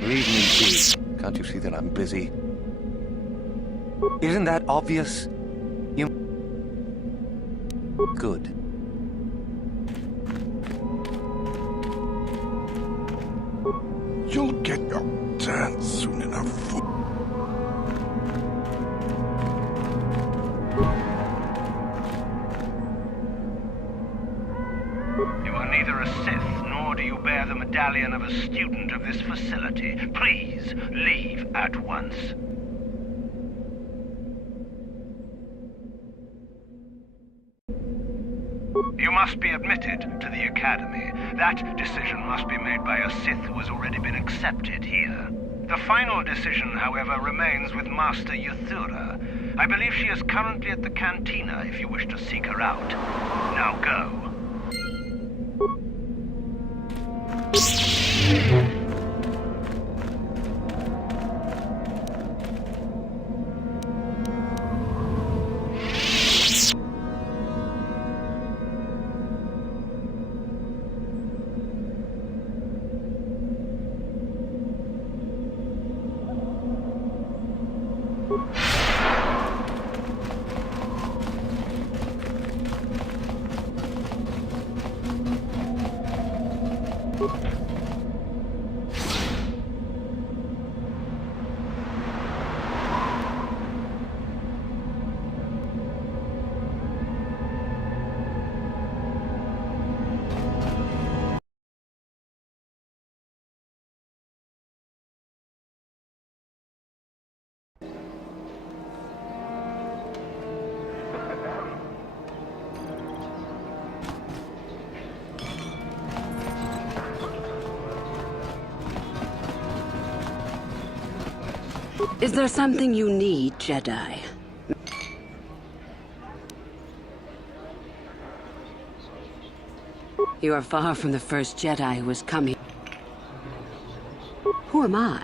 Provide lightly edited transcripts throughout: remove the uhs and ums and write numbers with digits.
Leave me be. Can't you see that I'm busy? Isn't that obvious? You... Good. You'll get your turn soon enough. You are neither a Sith, nor do you bear the medallion of a student of this facility. Please, leave at once. You must be admitted to the Academy. That decision must be made by a Sith who has already been accepted here. The final decision, however, remains with Master Yuthura. I believe she is currently at the cantina if you wish to seek her out. Now go. Is there something you need, Jedi? You are far from the first Jedi who has come here. Who am I?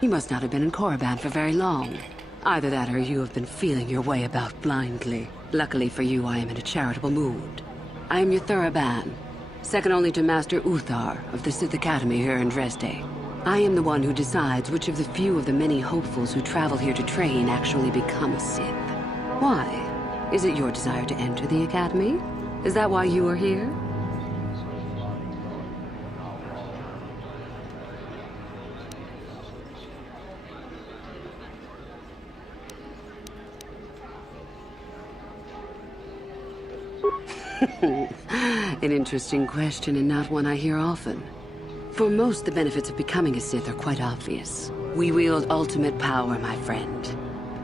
You must not have been in Korriban for very long. Either that or you have been feeling your way about blindly. Luckily for you, I am in a charitable mood. I am Yuthura Ban, second only to Master Uthar of the Sith Academy here in Dresde. I am the one who decides which of the few of the many hopefuls who travel here to train actually become a Sith. Why? Is it your desire to enter the Academy? Is that why you are here? An interesting question and not one I hear often. For most, the benefits of becoming a Sith are quite obvious. We wield ultimate power, my friend.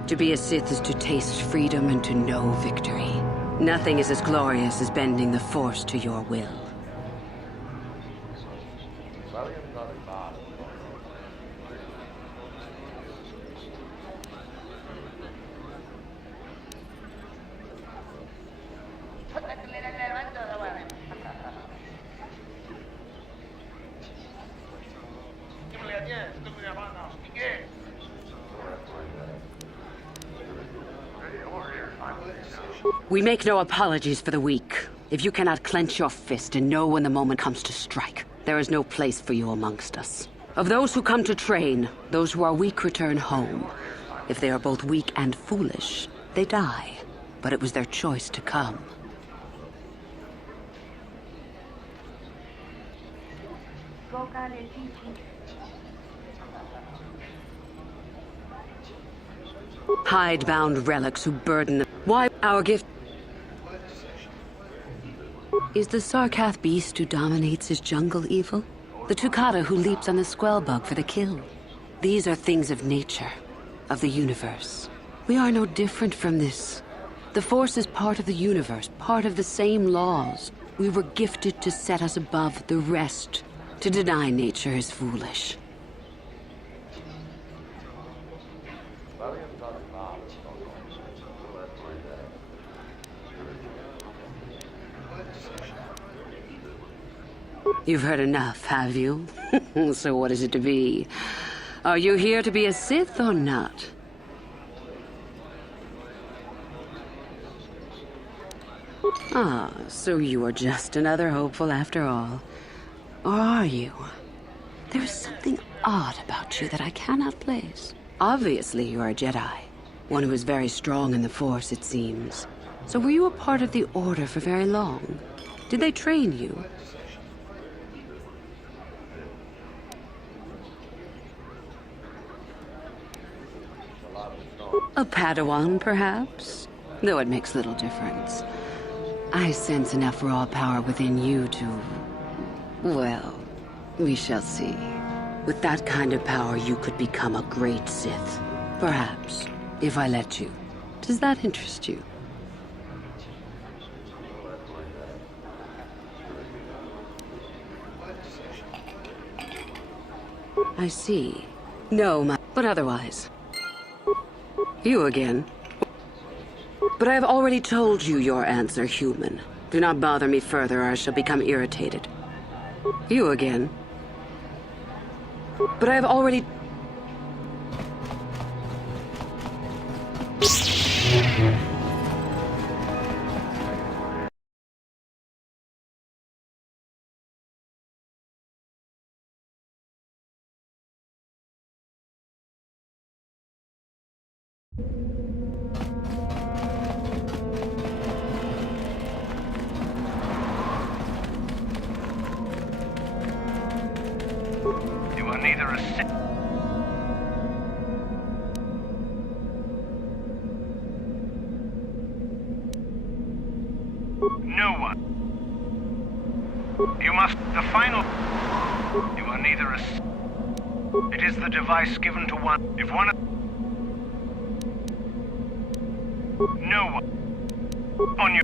To be a Sith is to taste freedom and to know victory. Nothing is as glorious as bending the Force to your will. We make no apologies for the weak. If you cannot clench your fist and know when the moment comes to strike, there is no place for you amongst us. Of those who come to train, those who are weak return home. If they are both weak and foolish, they die. But it was their choice to come. Hide-bound relics who burden the... Why our gift... Is the Sarkath beast who dominates his jungle evil? The Tukata who leaps on the Squellbug for the kill? These are things of nature, of the universe. We are no different from this. The Force is part of the universe, part of the same laws. We were gifted to set us above the rest. To deny nature is foolish. You've heard enough, have you? So what is it to be? Are you here to be a Sith or not? Ah, so you are just another hopeful after all. Or are you? There is something odd about you that I cannot place. Obviously, you are a Jedi. One who is very strong in the Force, it seems. So were you a part of the Order for very long? Did they train you? A Padawan, perhaps? Though it makes little difference. I sense enough raw power within you to... Well, we shall see. With that kind of power, you could become a great Sith. Perhaps, if I let you. Does that interest you? I see. No, but otherwise. You again. But I have already told you your answer, human. Do not bother me further or I shall become irritated. You again. But I have already... You are neither a Sith... No one. You must... The final... You are neither a... It is the device given to one... If one... No one. On your...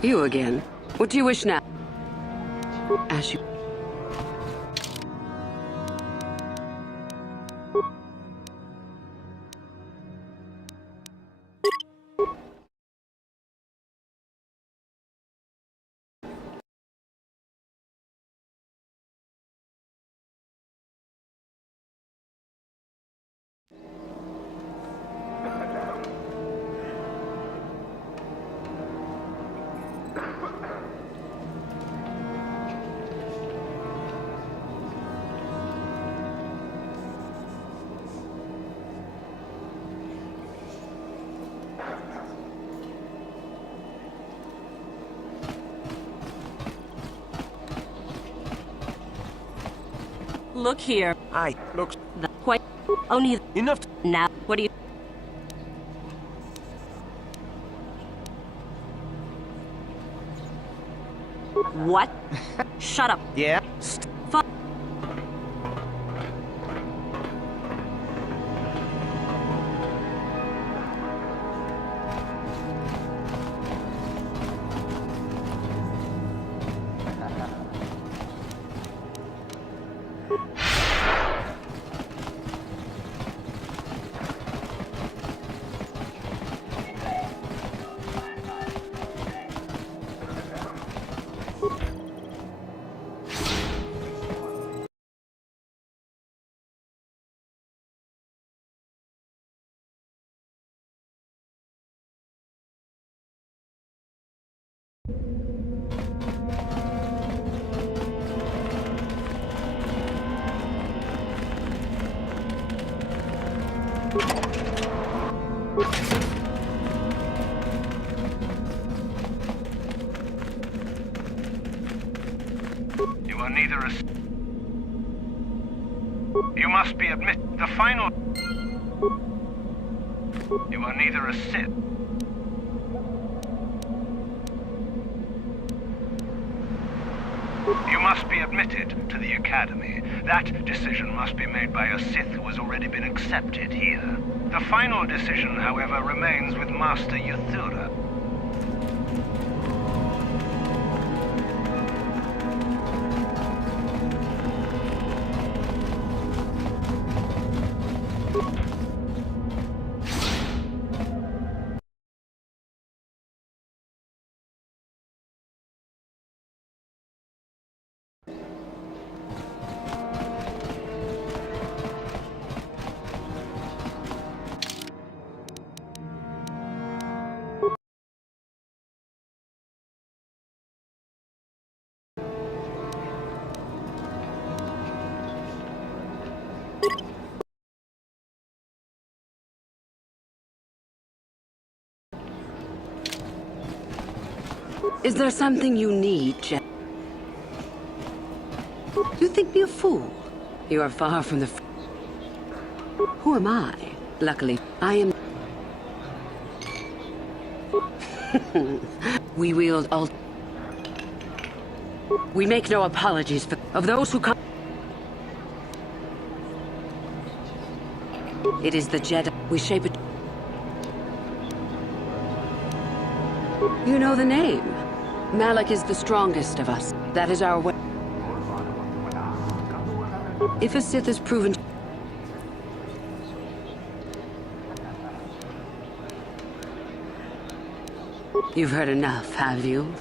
You again. What do you wish now? As you... Look here. Aye, looks The quite only enough. now. What do you? What? Shut up. Yeah? Fu- You are neither a... You must be the final... You are neither a Sith. You must be admitted to the Academy. That decision must be made by a Sith who has already been accepted here. The final decision, however, remains with Master Yuthura. Is there something you need, Jen? You think me a fool? You are far from the... Who am I? Luckily, I am... We wield ult... We make no apologies for... Of those who come... It is the Jedi. We shape it... You know the name. Malik is the strongest of us. That is our way. If a Sith is proven... You've heard enough, have you?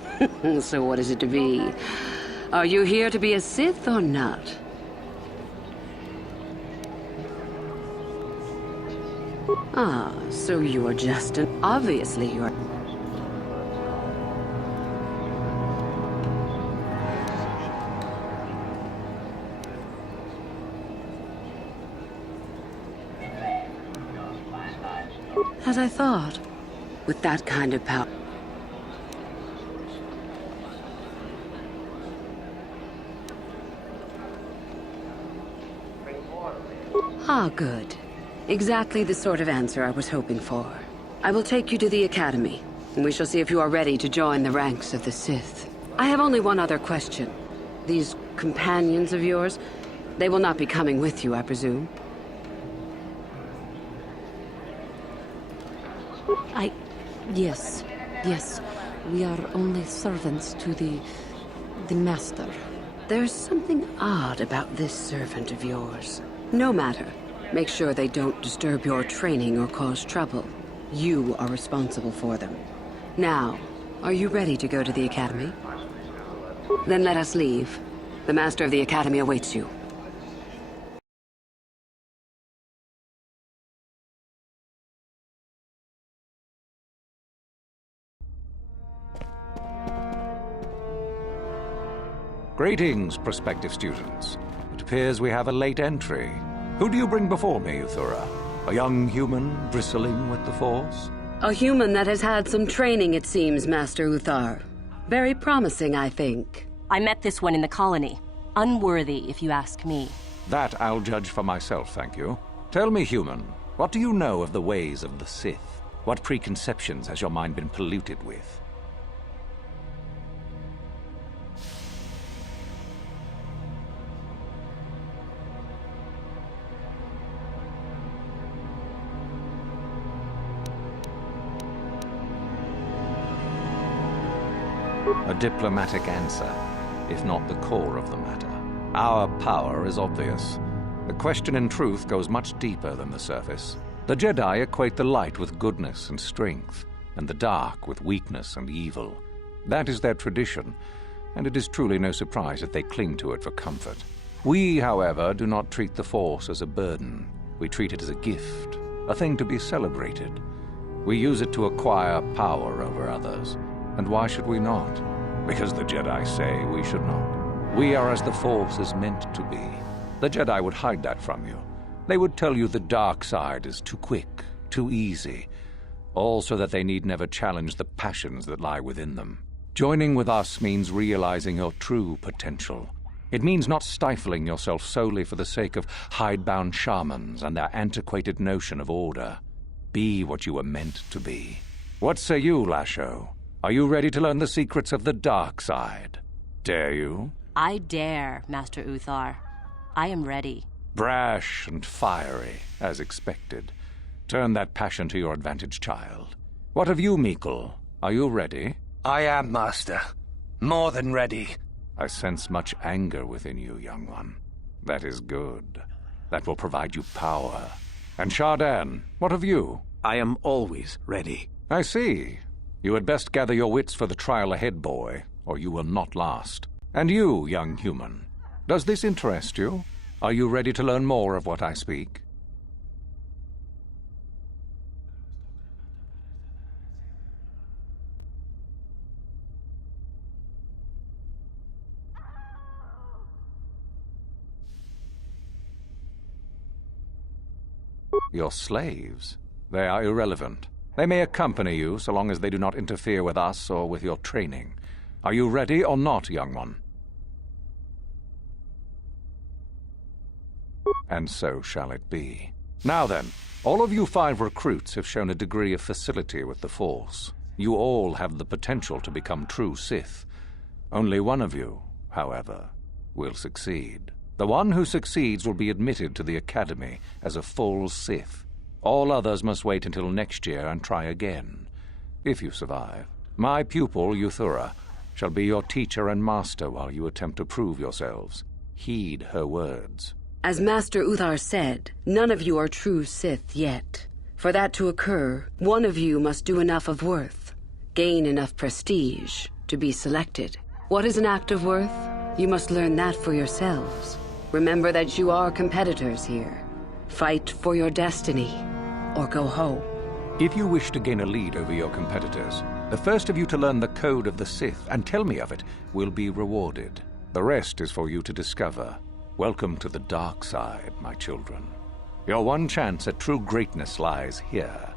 So what is it to be? Are you here to be a Sith or not? Ah, so you are just an... Obviously you are... As I thought, with that kind of power. Ah, good. Exactly the sort of answer I was hoping for. I will take you to the Academy, and we shall see if you are ready to join the ranks of the Sith. I have only one other question. These companions of yours, they will not be coming with you, I presume? Yes. Yes. We are only servants to the Master. There's something odd about this servant of yours. No matter. Make sure they don't disturb your training or cause trouble. You are responsible for them. Now, are you ready to go to the Academy? Then let us leave. The Master of the Academy awaits you. Greetings, prospective students. It appears we have a late entry. Who do you bring before me, Yuthura? A young human bristling with the Force? A human that has had some training, it seems, Master Uthar. Very promising, I think. I met this one in the colony. Unworthy, if you ask me. That I'll judge for myself, thank you. Tell me, human, what do you know of the ways of the Sith? What preconceptions has your mind been polluted with? A diplomatic answer, if not the core of the matter. Our power is obvious. The question in truth goes much deeper than the surface. The Jedi equate the light with goodness and strength, and the dark with weakness and evil. That is their tradition, and it is truly no surprise that they cling to it for comfort. We, however, do not treat the Force as a burden. We treat it as a gift, a thing to be celebrated. We use it to acquire power over others. And why should we not? Because the Jedi say we should not. We are as the Force is meant to be. The Jedi would hide that from you. They would tell you the dark side is too quick, too easy, all so that they need never challenge the passions that lie within them. Joining with us means realizing your true potential. It means not stifling yourself solely for the sake of hidebound shamans and their antiquated notion of order. Be what you were meant to be. What say you, Lasho? Are you ready to learn the secrets of the dark side? Dare you? I dare, Master Uthar. I am ready. Brash and fiery, as expected. Turn that passion to your advantage, child. What of you, Meekle? Are you ready? I am, Master. More than ready. I sense much anger within you, young one. That is good. That will provide you power. And Shardan, what of you? I am always ready. I see. You had best gather your wits for the trial ahead, boy, or you will not last. And you, young human, does this interest you? Are you ready to learn more of what I speak? Your slaves? They are irrelevant. They may accompany you so long as they do not interfere with us or with your training. Are you ready or not, young one? And so shall it be. Now then, all of you 5 recruits have shown a degree of facility with the Force. You all have the potential to become true Sith. Only one of you, however, will succeed. The one who succeeds will be admitted to the Academy as a full Sith. All others must wait until next year and try again, if you survive. My pupil, Euthura, shall be your teacher and master while you attempt to prove yourselves. Heed her words. As Master Uthar said, none of you are true Sith yet. For that to occur, one of you must do enough of worth, gain enough prestige, to be selected. What is an act of worth? You must learn that for yourselves. Remember that you are competitors here. Fight for your destiny, or go home. If you wish to gain a lead over your competitors, the first of you to learn the code of the Sith and tell me of it will be rewarded. The rest is for you to discover. Welcome to the dark side, my children. Your one chance at true greatness lies here.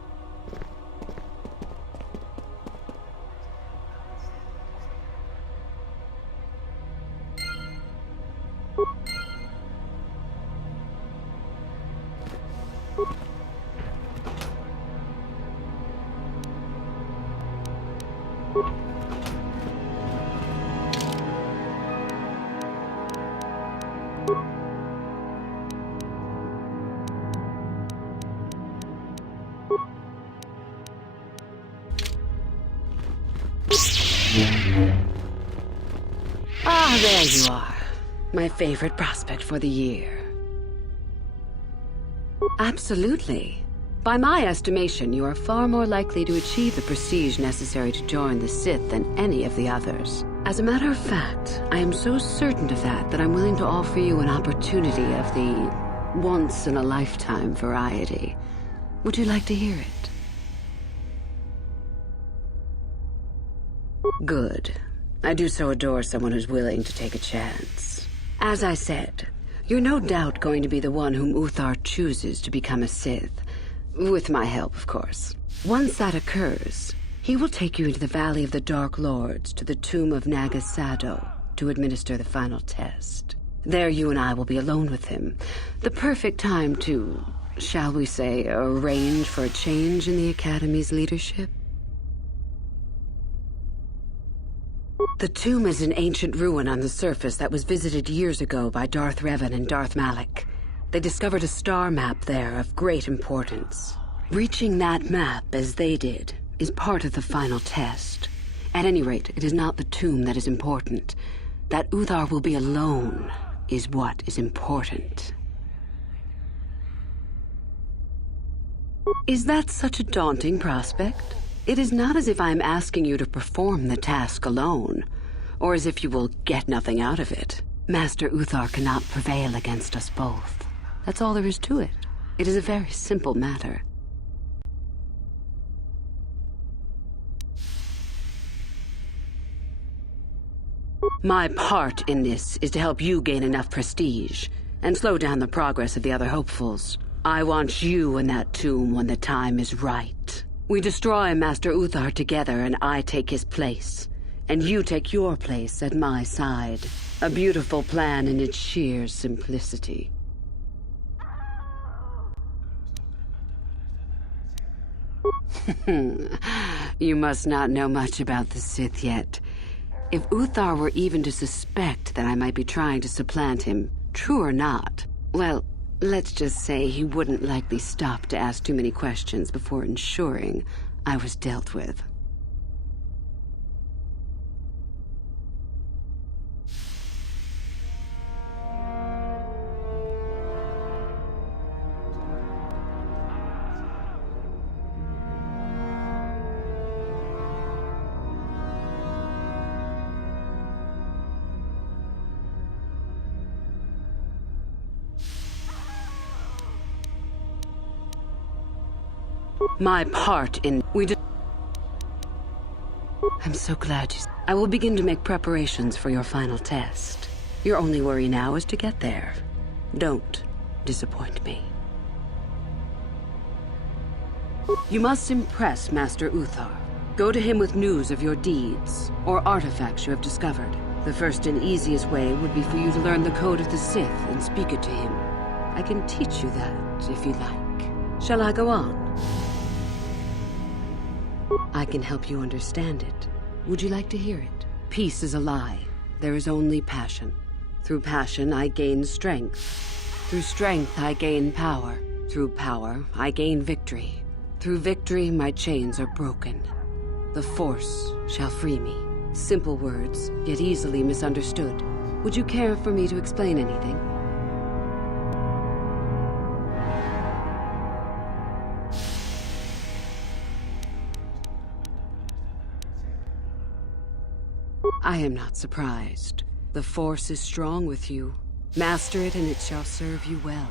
Ah, there you are. My favorite prospect for the year. Absolutely. By my estimation, you are far more likely to achieve the prestige necessary to join the Sith than any of the others. As a matter of fact, I am so certain of that I'm willing to offer you an opportunity of the once-in-a-lifetime variety. Would you like to hear it? Good. I do so adore someone who's willing to take a chance. As I said, you're no doubt going to be the one whom Uthar chooses to become a Sith. With my help, of course. Once that occurs, he will take you into the Valley of the Dark Lords to the tomb of Nagasado to administer the final test. There you and I will be alone with him. The perfect time to, shall we say, arrange for a change in the Academy's leadership. The tomb is an ancient ruin on the surface that was visited years ago by Darth Revan and Darth Malak. They discovered a star map there of great importance. Reaching that map, as they did, is part of the final test. At any rate, it is not the tomb that is important. That Uthar will be alone is what is important. Is that such a daunting prospect? It is not as if I am asking you to perform the task alone, or as if you will get nothing out of it. Master Uthar cannot prevail against us both. That's all there is to it. It is a very simple matter. My part in this is to help you gain enough prestige and slow down the progress of the other hopefuls. I want you in that tomb when the time is right. We destroy Master Uthar together and I take his place. And you take your place at my side. A beautiful plan in its sheer simplicity. You must not know much about the Sith yet. If Uthar were even to suspect that I might be trying to supplant him, true or not, well, let's just say he wouldn't likely stop to ask too many questions before ensuring I was dealt with. My part in... I'm so glad you... I will begin to make preparations for your final test. Your only worry now is to get there. Don't disappoint me. You must impress Master Uthar. Go to him with news of your deeds, or artifacts you have discovered. The first and easiest way would be for you to learn the code of the Sith and speak it to him. I can teach you that, if you like. Shall I go on? I can help you understand it. Would you like to hear it? Peace is a lie. There is only passion. Through passion, I gain strength. Through strength, I gain power. Through power, I gain victory. Through victory, my chains are broken. The Force shall free me. Simple words, yet easily misunderstood. Would you care for me to explain anything? I am not surprised. The Force is strong with you. Master it and it shall serve you well.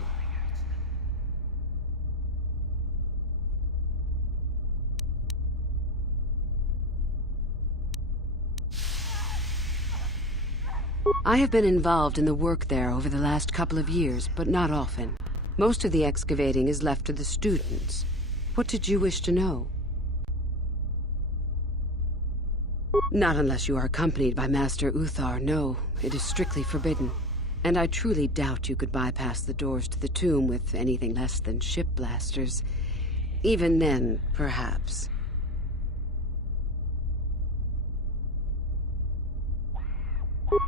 I have been involved in the work there over the last couple of years, but not often. Most of the excavating is left to the students. What did you wish to know? Not unless you are accompanied by Master Uthar, no. It is strictly forbidden. And I truly doubt you could bypass the doors to the tomb with anything less than ship blasters. Even then, perhaps.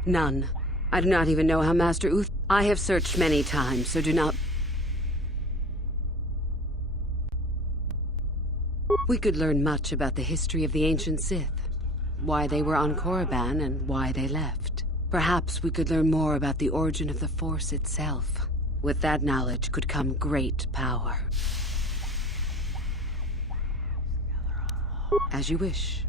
None. I do not even know how Master Uthar... I have searched many times, so do not... We could learn much about the history of the ancient Sith. Why they were on Korriban and why they left. Perhaps we could learn more about the origin of the Force itself. With that knowledge could come great power. As you wish.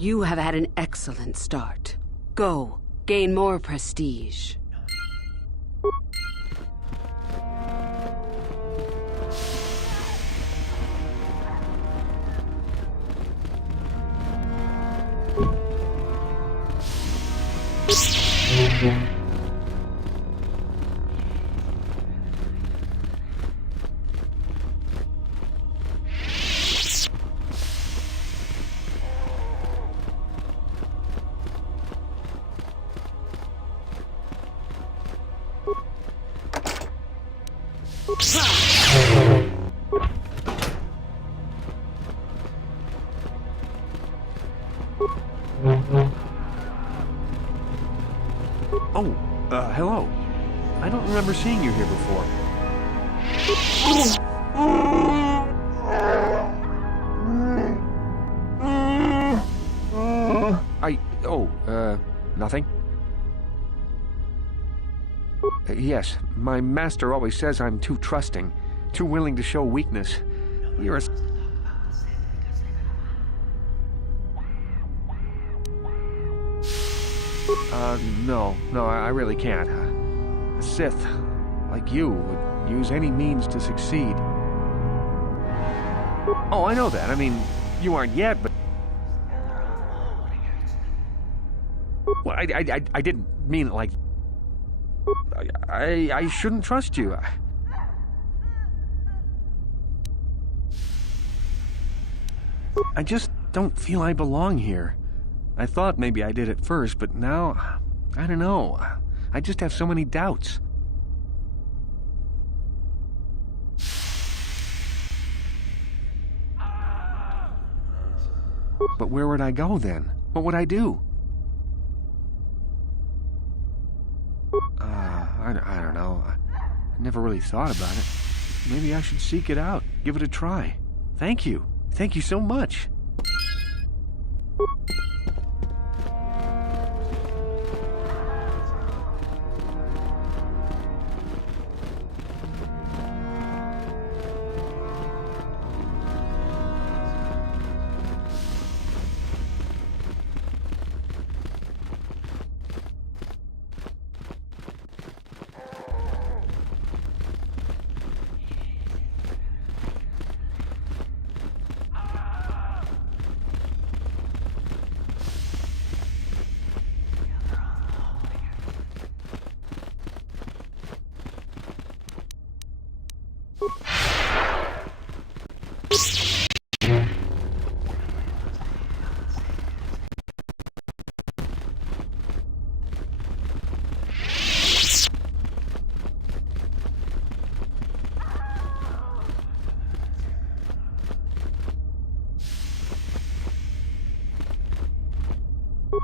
You have had an excellent start. Go, gain more prestige. Oh, hello. I don't remember seeing you here before. Nothing? Yes, my master always says I'm too trusting, too willing to show weakness. You're a... No, I really can't. A Sith, like you, would use any means to succeed. Oh, I know that. I mean, you aren't yet, but... Well, I didn't mean it like... I shouldn't trust you. I just don't feel I belong here. I thought maybe I did at first, but now, I don't know. I just have so many doubts. But where would I go then? What would I do? I don't know. I never really thought about it. Maybe I should seek it out, give it a try. Thank you. Thank you so much.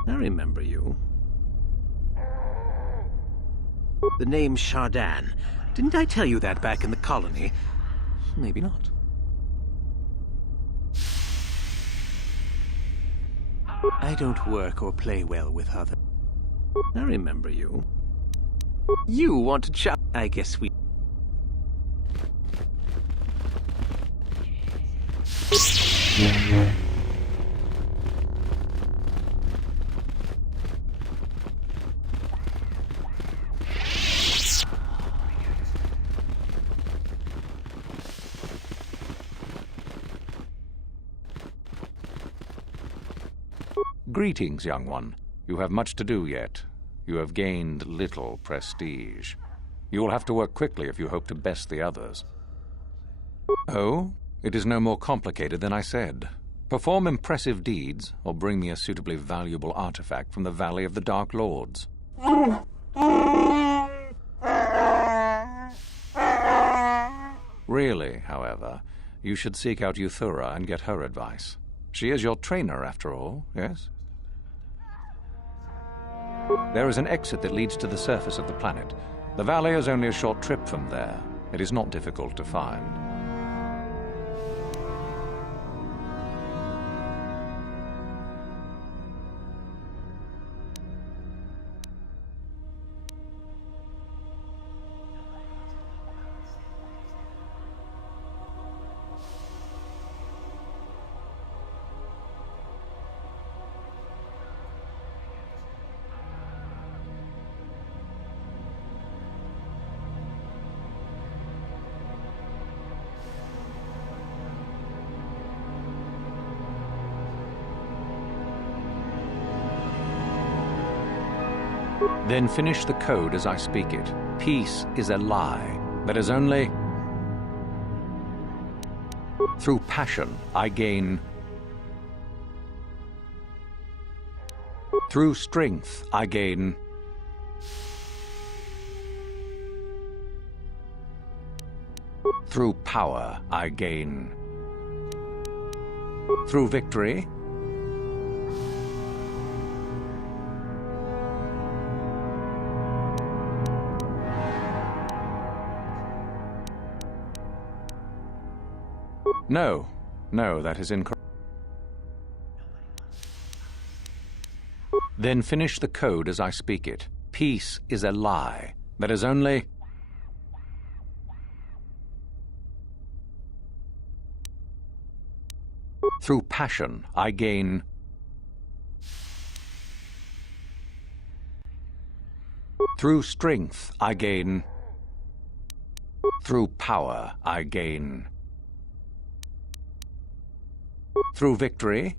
I remember you. The name's Shardan. Didn't I tell you that back in the colony? Maybe not. I don't work or play well with others. I remember you. You want to chat? I guess we... Greetings, young one. You have much to do yet. You have gained little prestige. You will have to work quickly if you hope to best the others. Oh, it is no more complicated than I said. Perform impressive deeds, or bring me a suitably valuable artifact from the Valley of the Dark Lords. Really, however, you should seek out Euthura and get her advice. She is your trainer, after all, yes? There is an exit that leads to the surface of the planet. The valley is only a short trip from there. It is not difficult to find. Then finish the code as I speak it. Peace is a lie. That is only... Through passion, I gain... Through strength, I gain... Through power, I gain... Through victory... No, that is incorrect. Then finish the code as I speak it. Peace is a lie. There is only... Through passion, I gain... Through strength, I gain... Through power, I gain... Through victory...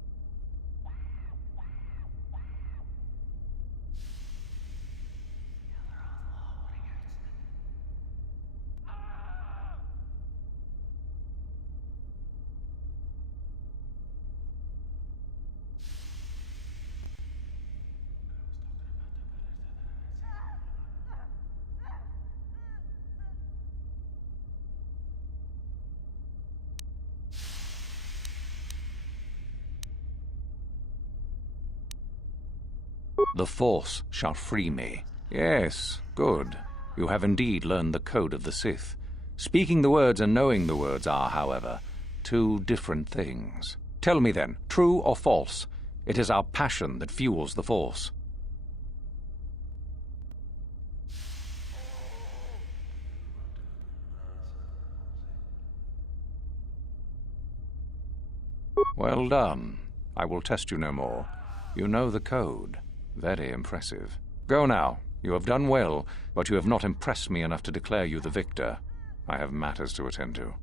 The Force shall free me. Yes, good. You have indeed learned the code of the Sith. Speaking the words and knowing the words are, however, two different things. Tell me then, true or false, it is our passion that fuels the Force. Well done. I will test you no more. You know the code. Very impressive. Go now. You have done well, but you have not impressed me enough to declare you the victor. I have matters to attend to.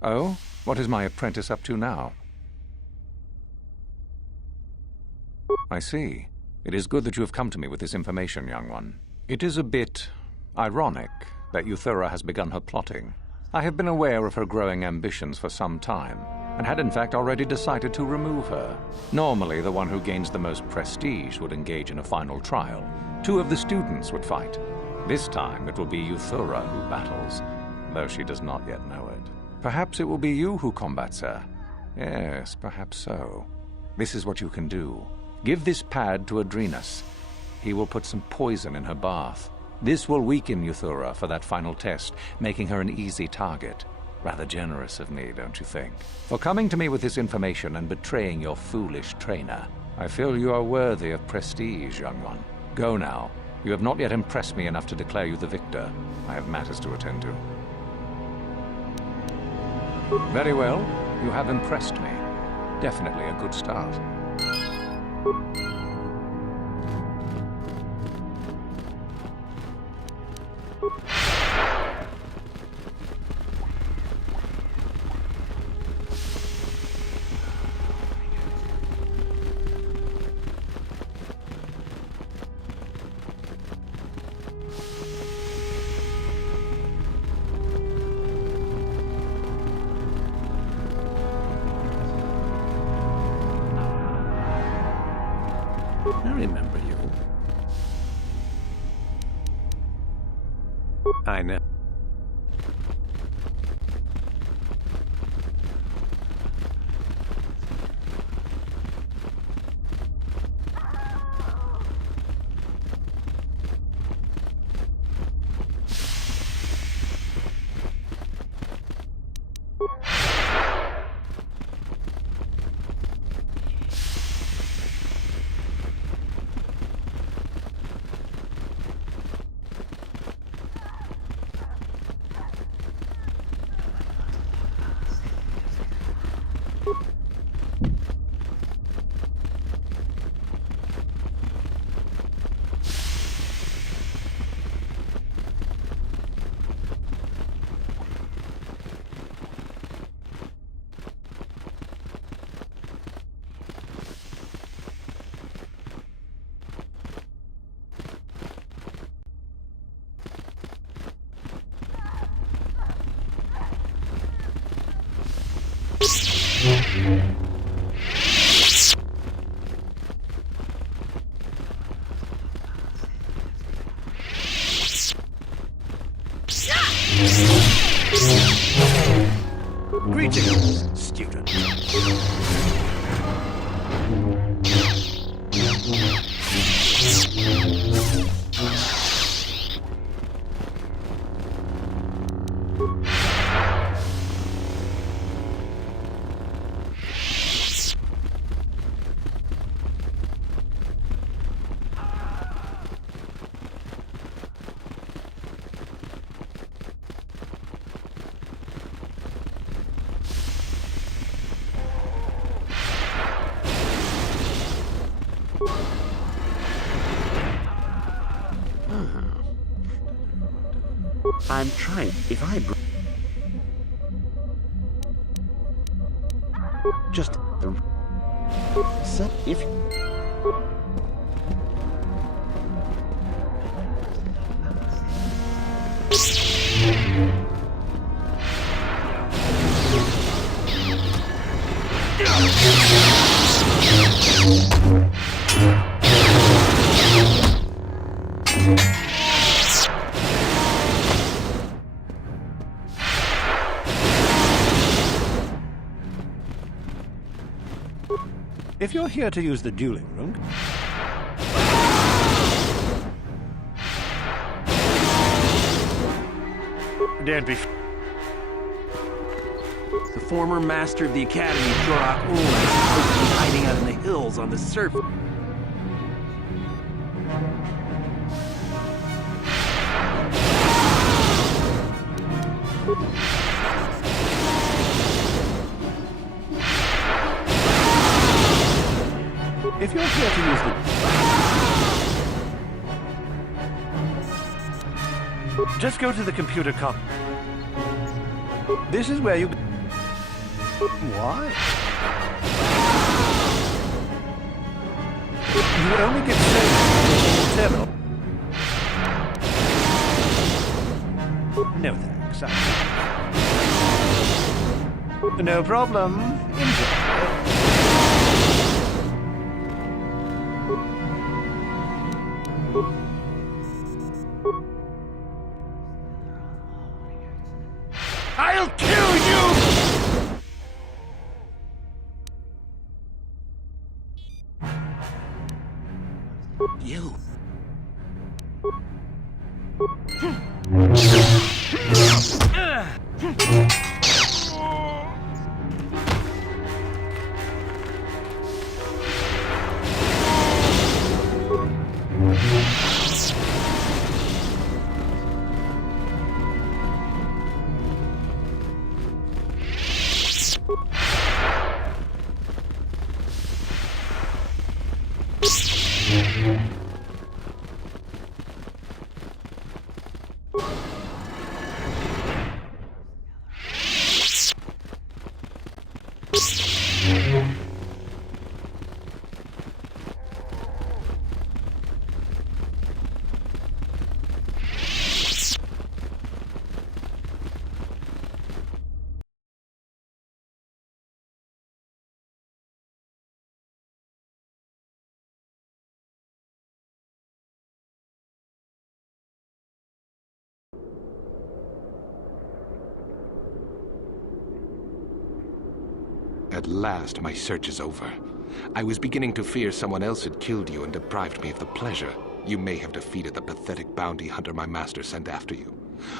Oh? What is my apprentice up to now? I see. It is good that you have come to me with this information, young one. It is a bit ironic that Euthura has begun her plotting. I have been aware of her growing ambitions for some time, and had in fact already decided to remove her. Normally, the one who gains the most prestige would engage in a final trial. 2 of the students would fight. This time, it will be Euthura who battles, though she does not yet know it. Perhaps it will be you who combats her. Yes, perhaps so. This is what you can do. Give this pad to Adrenus. He will put some poison in her bath. This will weaken Euthura for that final test, making her an easy target. Rather generous of me, don't you think? For coming to me with this information and betraying your foolish trainer. I feel you are worthy of prestige, young one. Go now. You have not yet impressed me enough to declare you the victor. I have matters to attend to. Very well. You have impressed me. Definitely a good start. I remember you. I know. Greetings, student. I'm trying. If I just the so if If you're here to use the dueling room... Don't be... the former master of the Academy, Jorok Ulan, is supposed to be hiding out in the hills on the surface. If you're here to use the... Just go to the computer com... This is where you... Why? You would only get saved in the terminal. No thanks. No problem. Enjoy. I'll kill you! You. At last, my search is over. I was beginning to fear someone else had killed you and deprived me of the pleasure. You may have defeated the pathetic bounty hunter my master sent after you,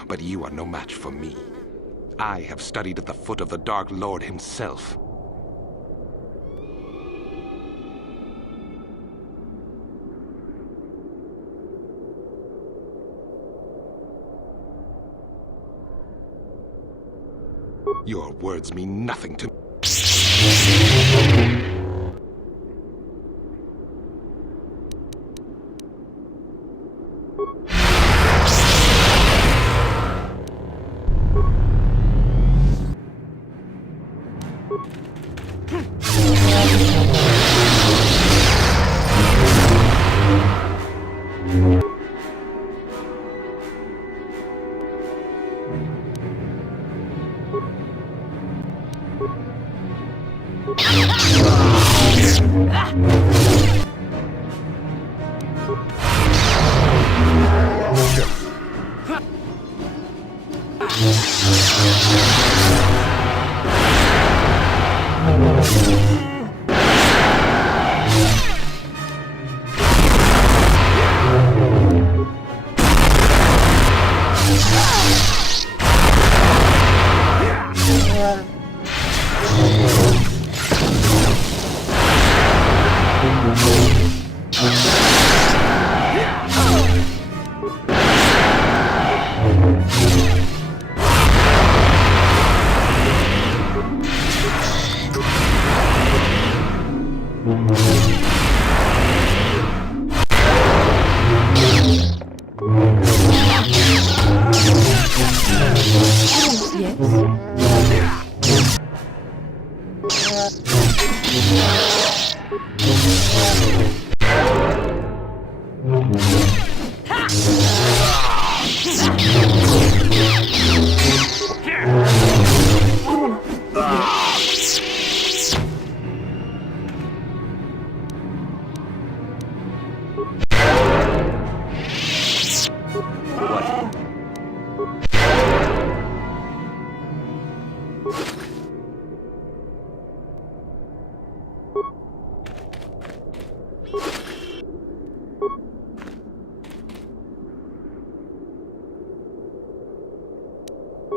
but you are no match for me. I have studied at the foot of the Dark Lord himself. Your words mean nothing to me.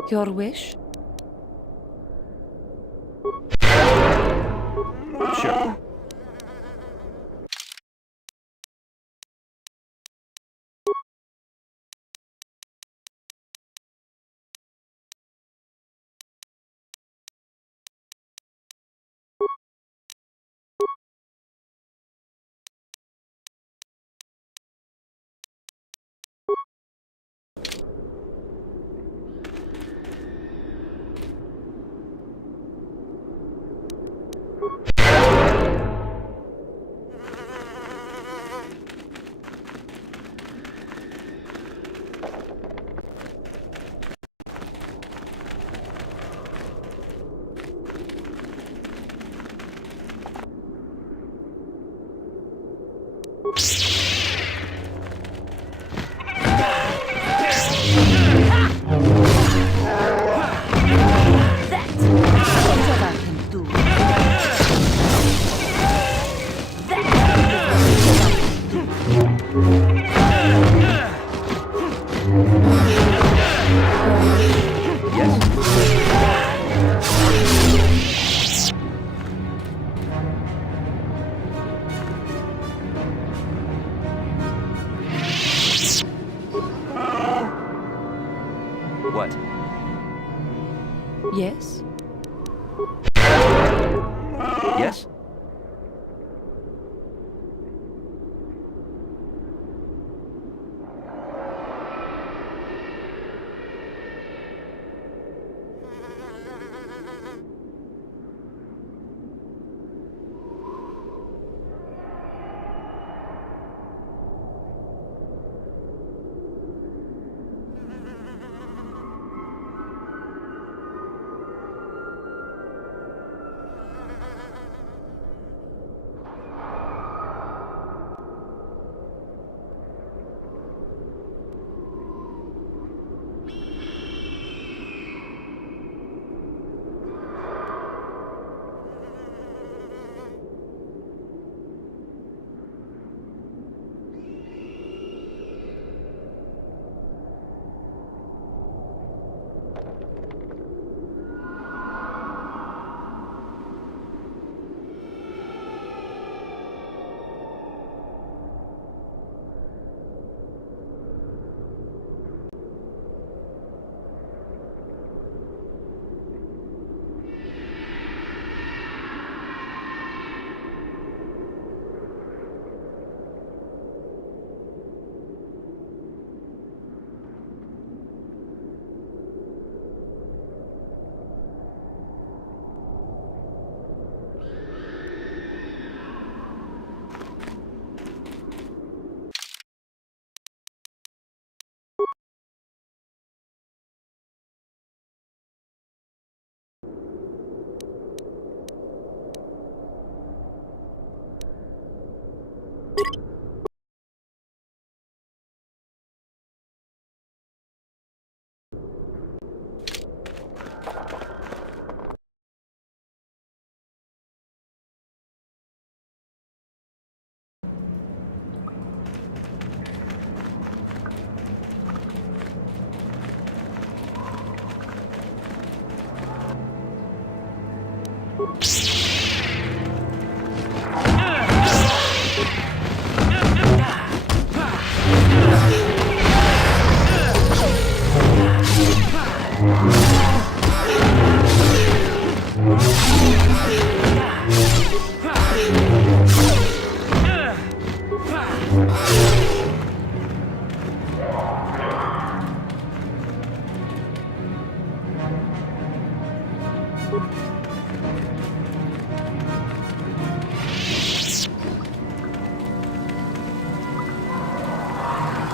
Your wish? Sure. What? Yes? Yes?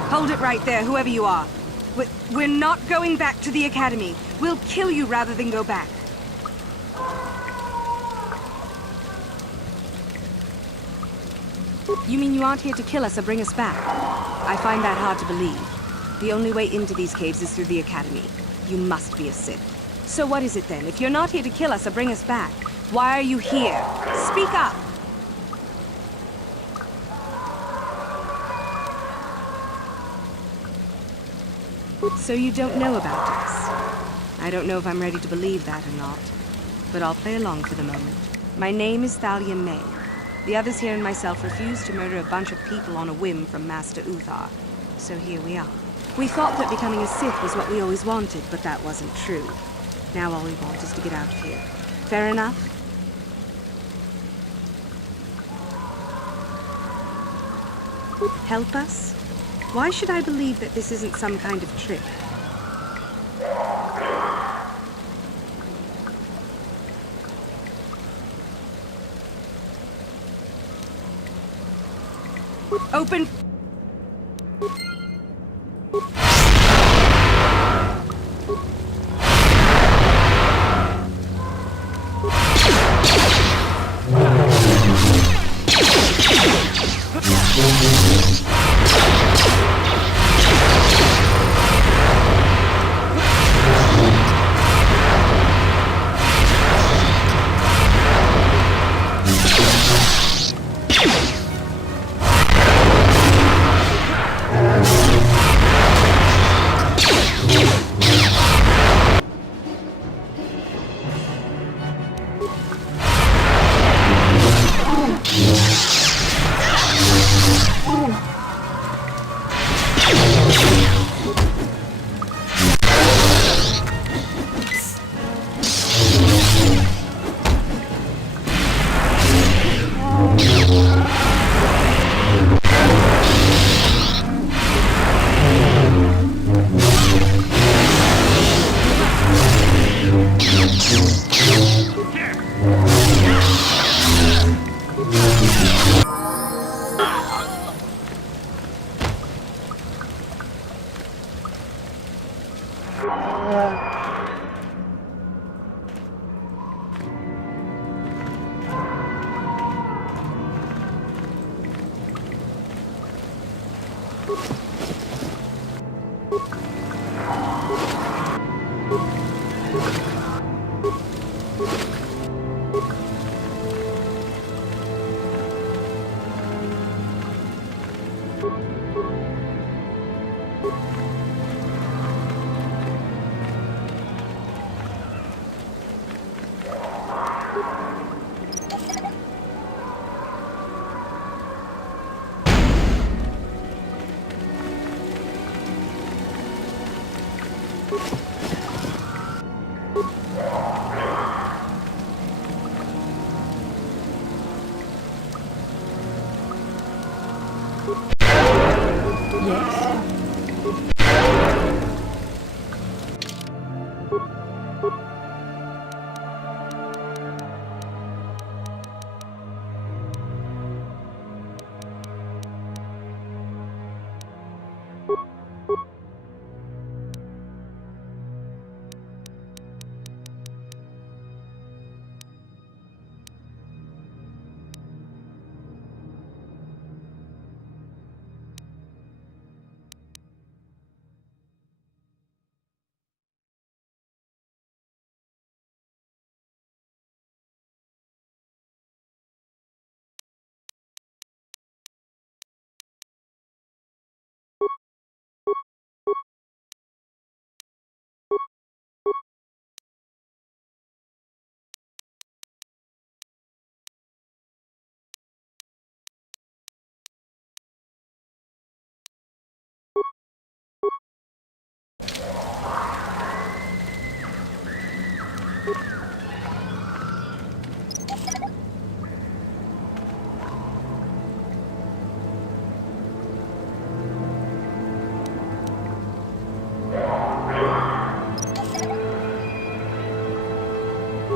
Hold it right there, whoever you are. We're not going back to the Academy. We'll kill you rather than go back. You mean you aren't here to kill us or bring us back? I find that hard to believe. The only way into these caves is through the Academy. You must be a Sith. So what is it then? If you're not here to kill us or bring us back, why are you here? Speak up! So you don't know about us. I don't know if I'm ready to believe that or not, but I'll play along for the moment. My name is Thalia May. The others here and myself refused to murder a bunch of people on a whim from Master Uthar. So here we are. We thought that becoming a Sith was what we always wanted, but that wasn't true. Now all we want is to get out of here. Fair enough? Help us? Why should I believe that this isn't some kind of trick? Open!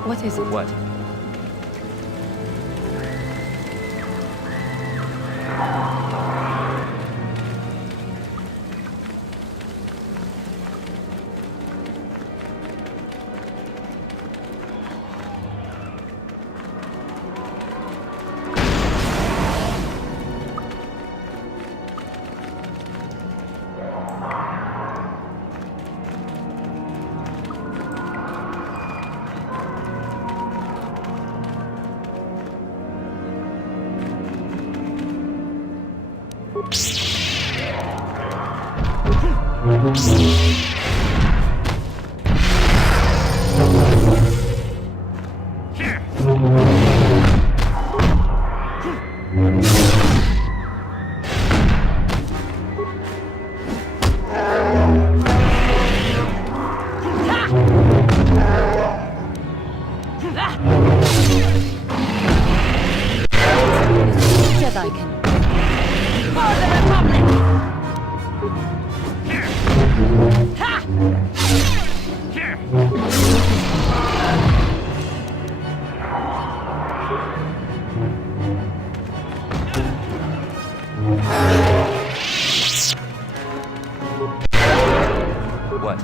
What is it? What? Jedi can. For the Republic! What?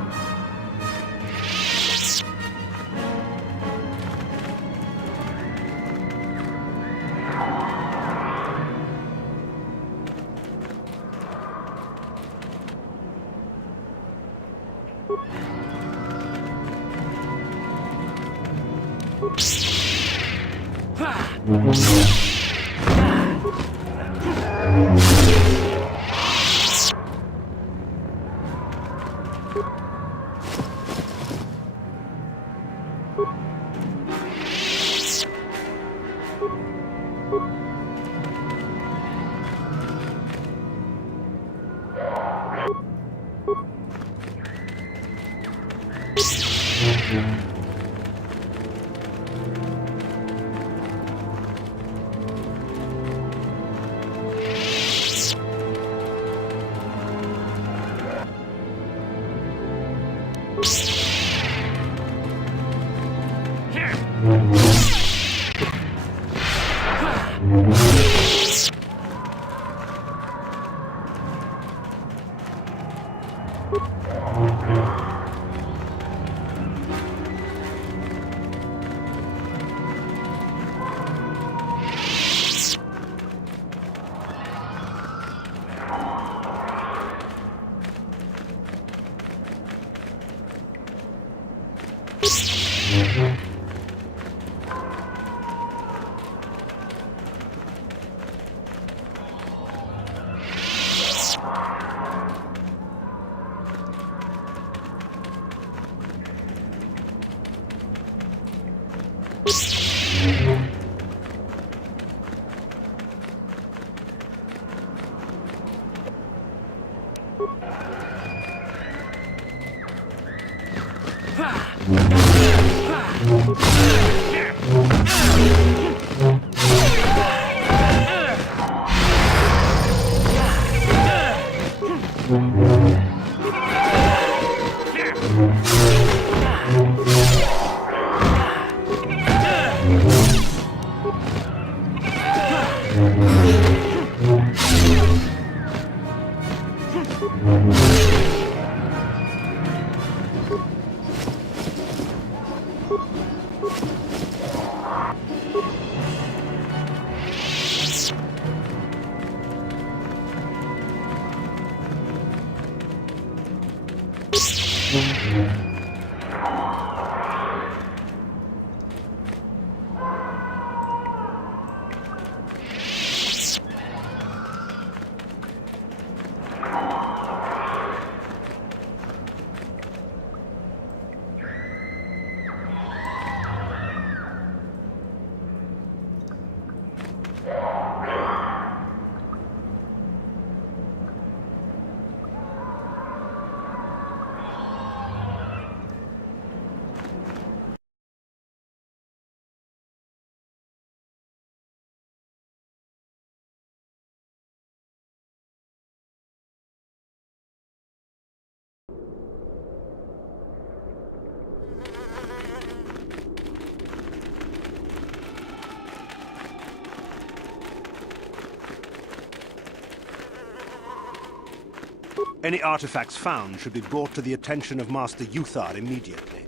Any artifacts found should be brought to the attention of Master Uthar immediately.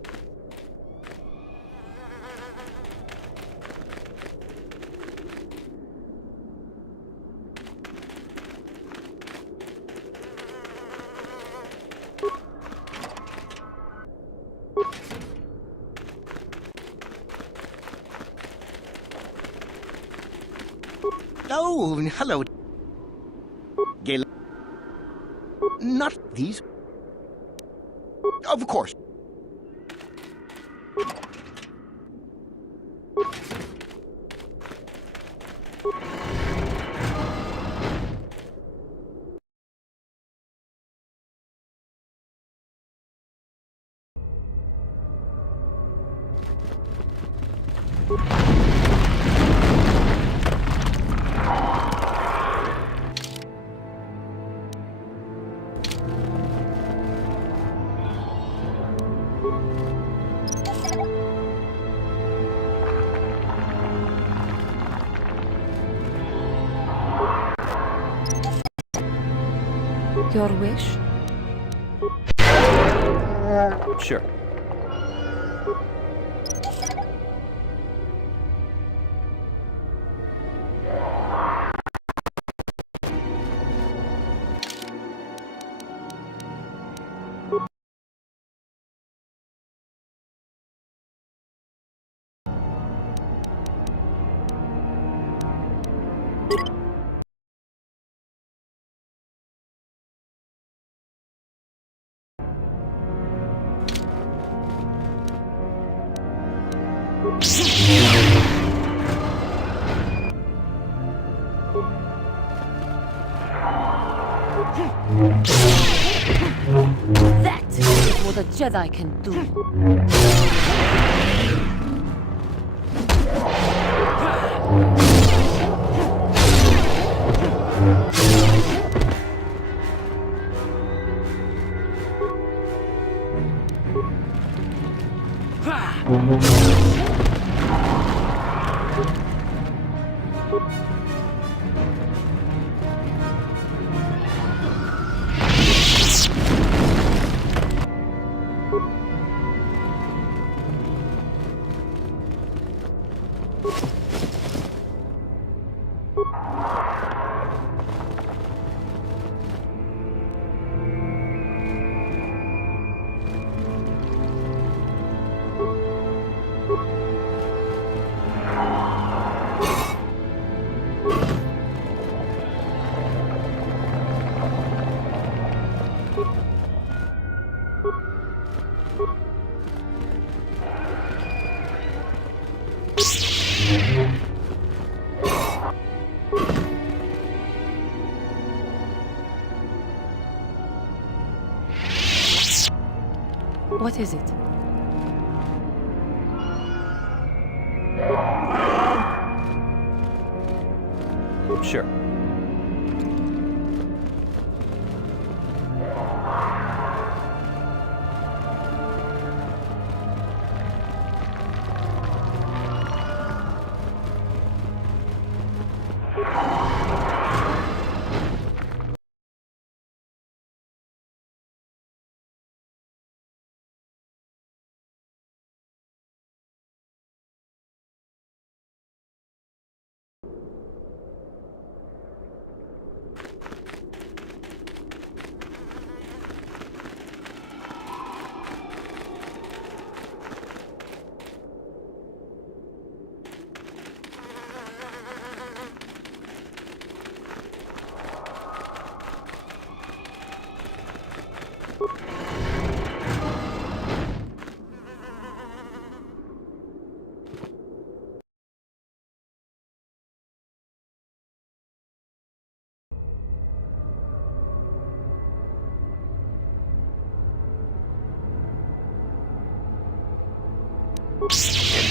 Oh, hello. Gale. Not these. Of course. Your wish? Sure. That is what a Jedi can do. What is it? Sure.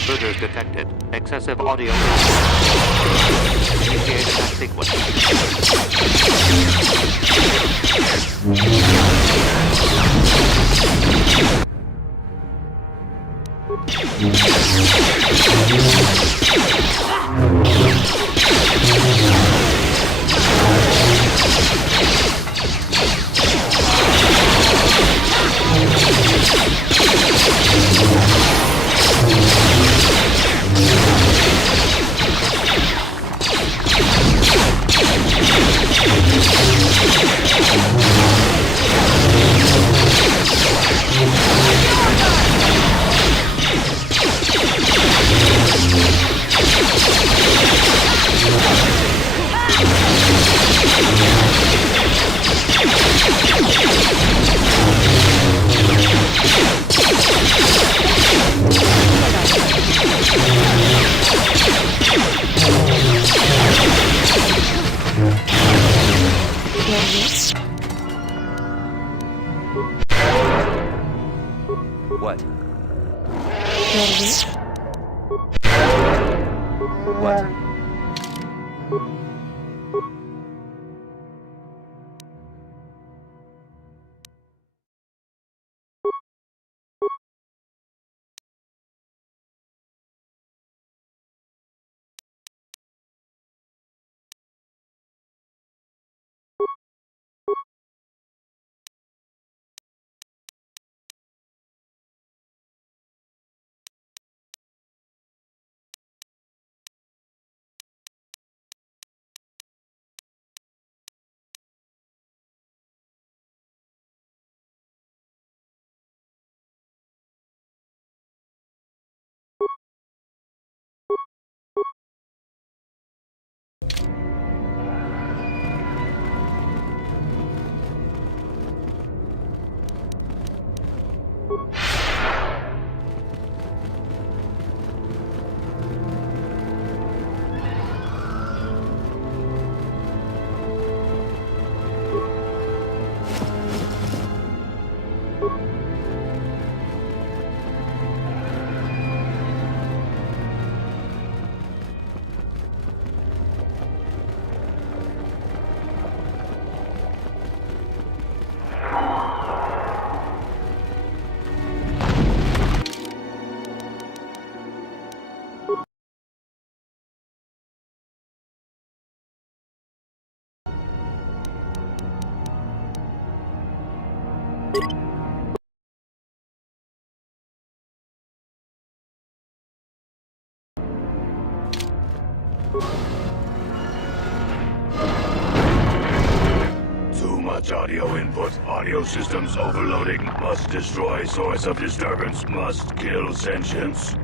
Intruders detected. Excessive audio. Initiate attack sequence. What? What? Too much audio input. Audio systems overloading. Must destroy source of disturbance. Must kill sentience.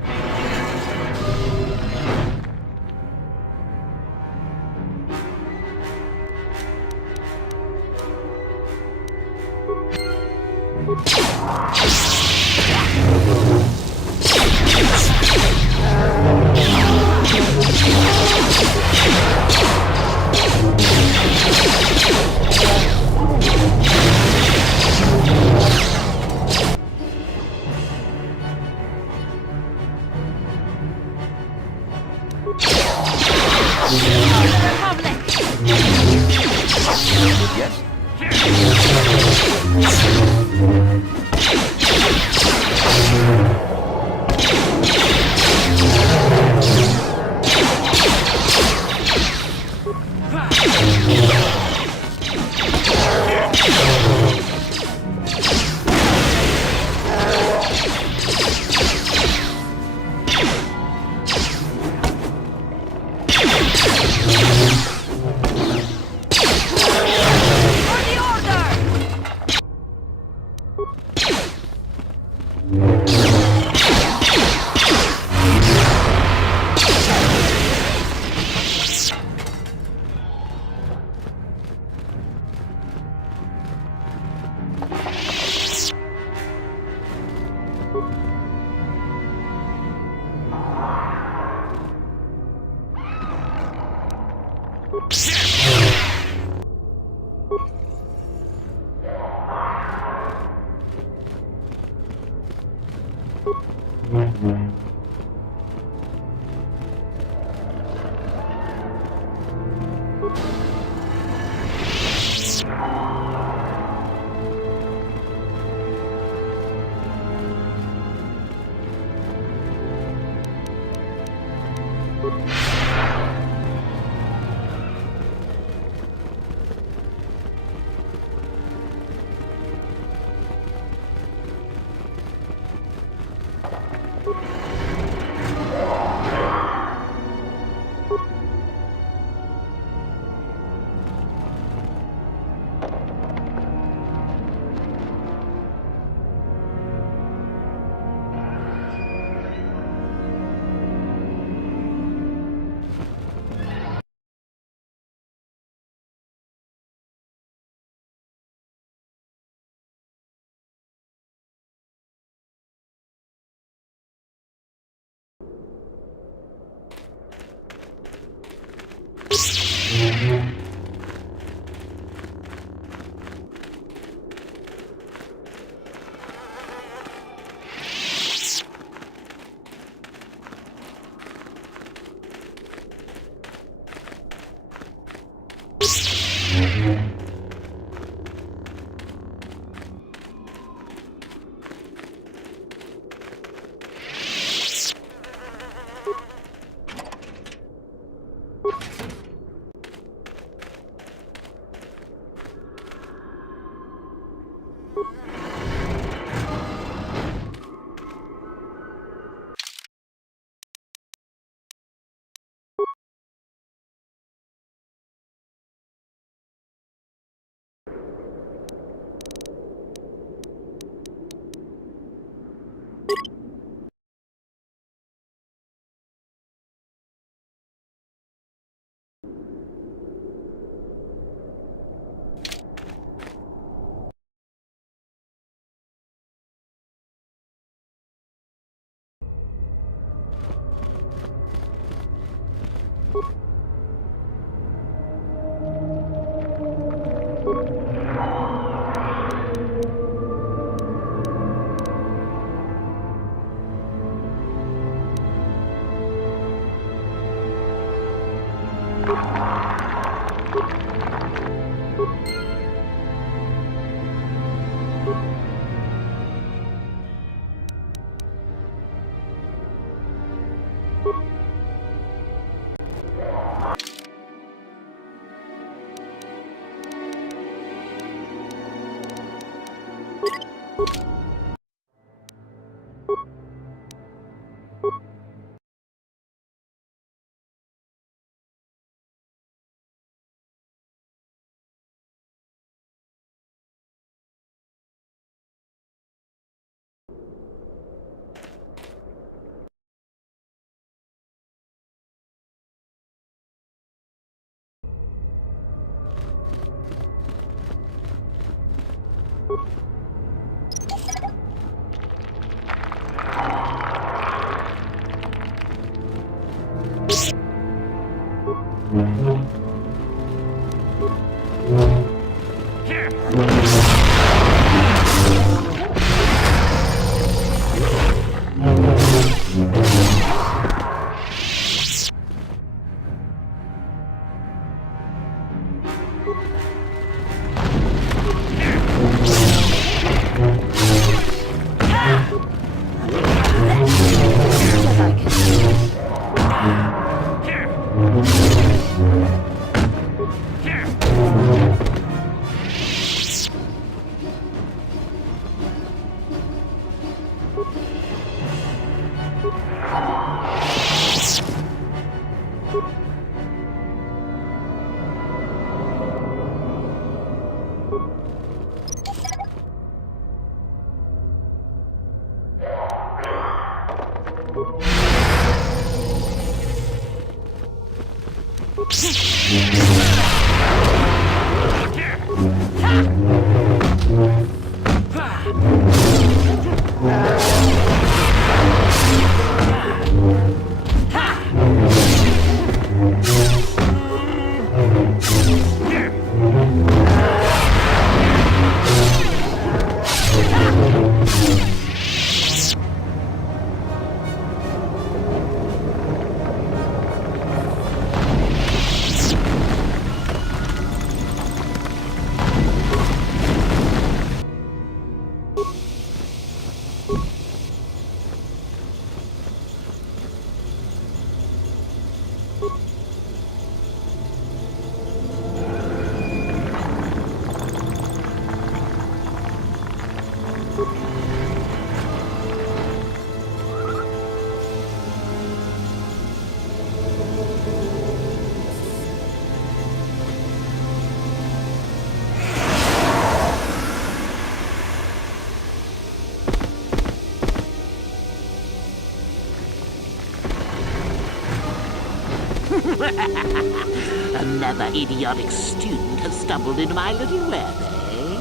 Another idiotic student has stumbled into my little web, eh?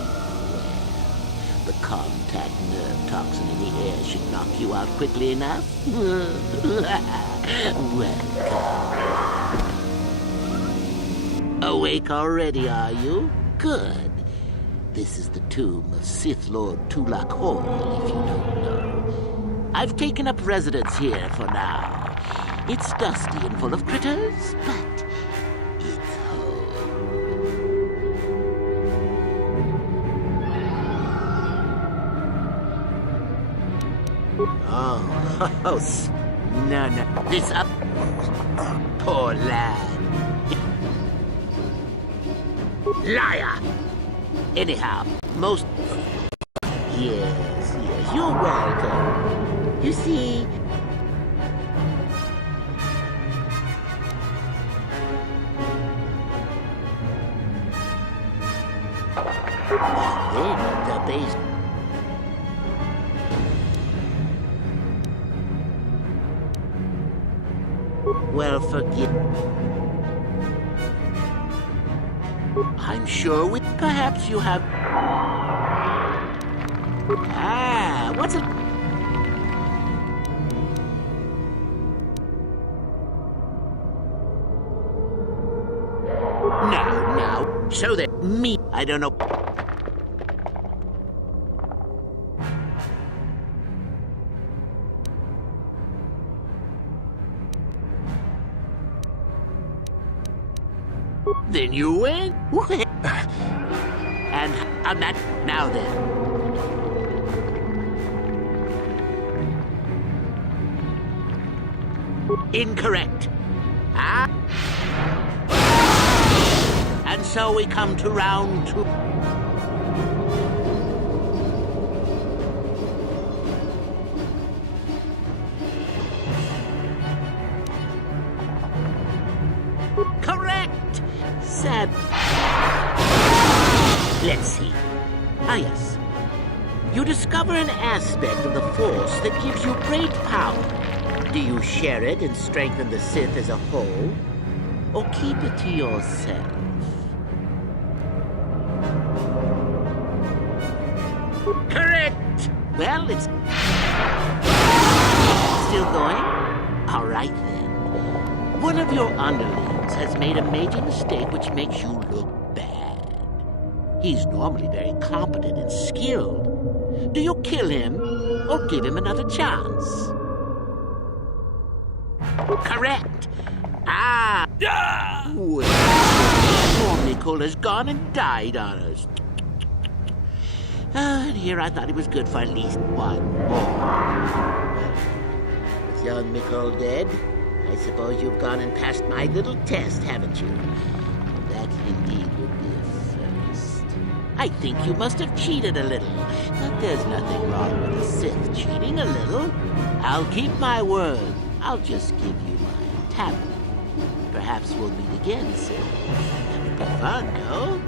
The contact nerve toxin in the air should knock you out quickly enough. Welcome. Awake already, are you? Good. This is the tomb of Sith Lord Tulak Hall, if you don't know. I've taken up residence here for now. It's dusty and full of critters, but it's home. Oh, no. This up. Poor lad. Liar! Anyhow, most... Yes, you're welcome. You see... Then the base... Well, forgive... I'm sure we... Perhaps you have... Ah, what's it... Now, so that me... I don't know... Then you win? And I'm not... Now then. Incorrect. Ah? And so we come to round 2. Correct! Sad. Let's see. Ah, yes. You discover an aspect of the Force that gives you great power. Do you share it and strengthen the Sith as a whole? Or keep it to yourself? Correct! Well, it's... Still going? All right, then. One of your underlings has made a major mistake which makes you look bad. He's normally very competent and skilled. Do you kill him or give him another chance? Correct. Ah! Well, poor Nicole has gone and died on us. And here I thought he was good for at least one more. With young Nicole dead, I suppose you've gone and passed my little test, haven't you? That indeed would be a first. I think you must have cheated a little, but there's nothing wrong with a Sith cheating a little. I'll keep my word. I'll just give you my tablet. Perhaps we'll meet again soon. That would be fun, no?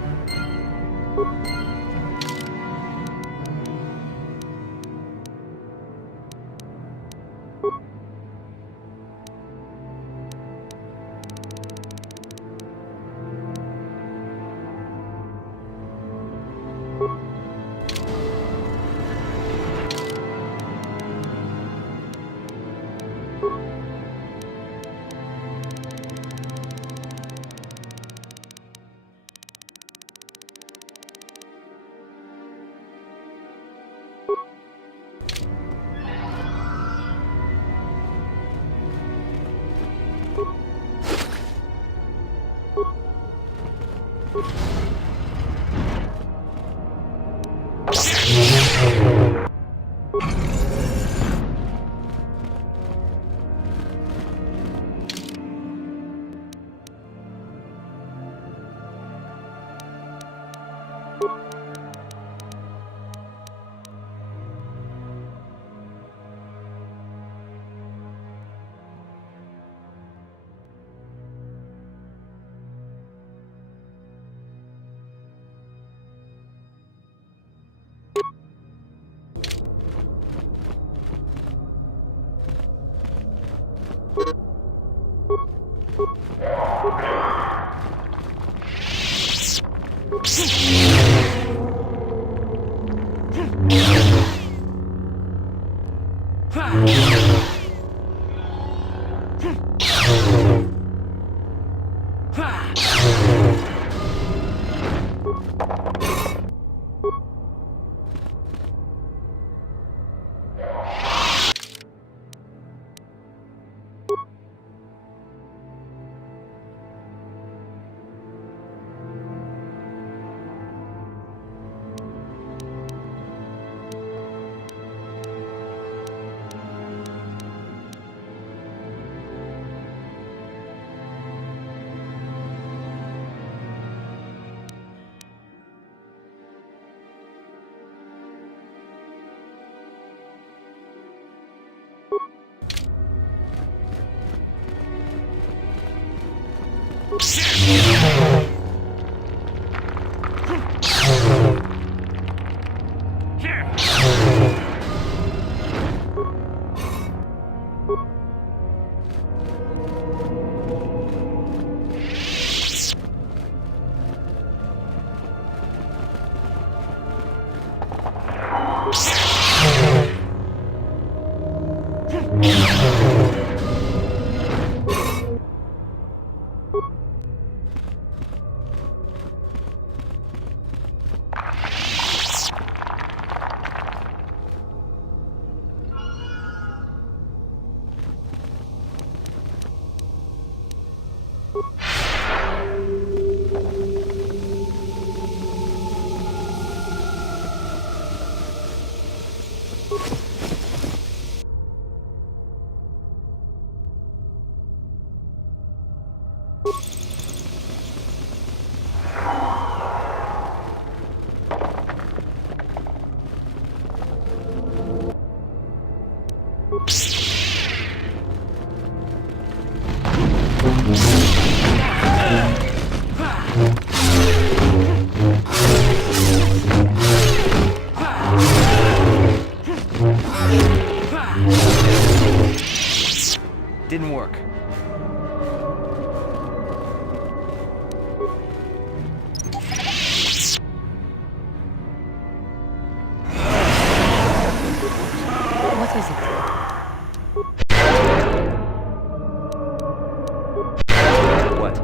Didn't work. What is it? What?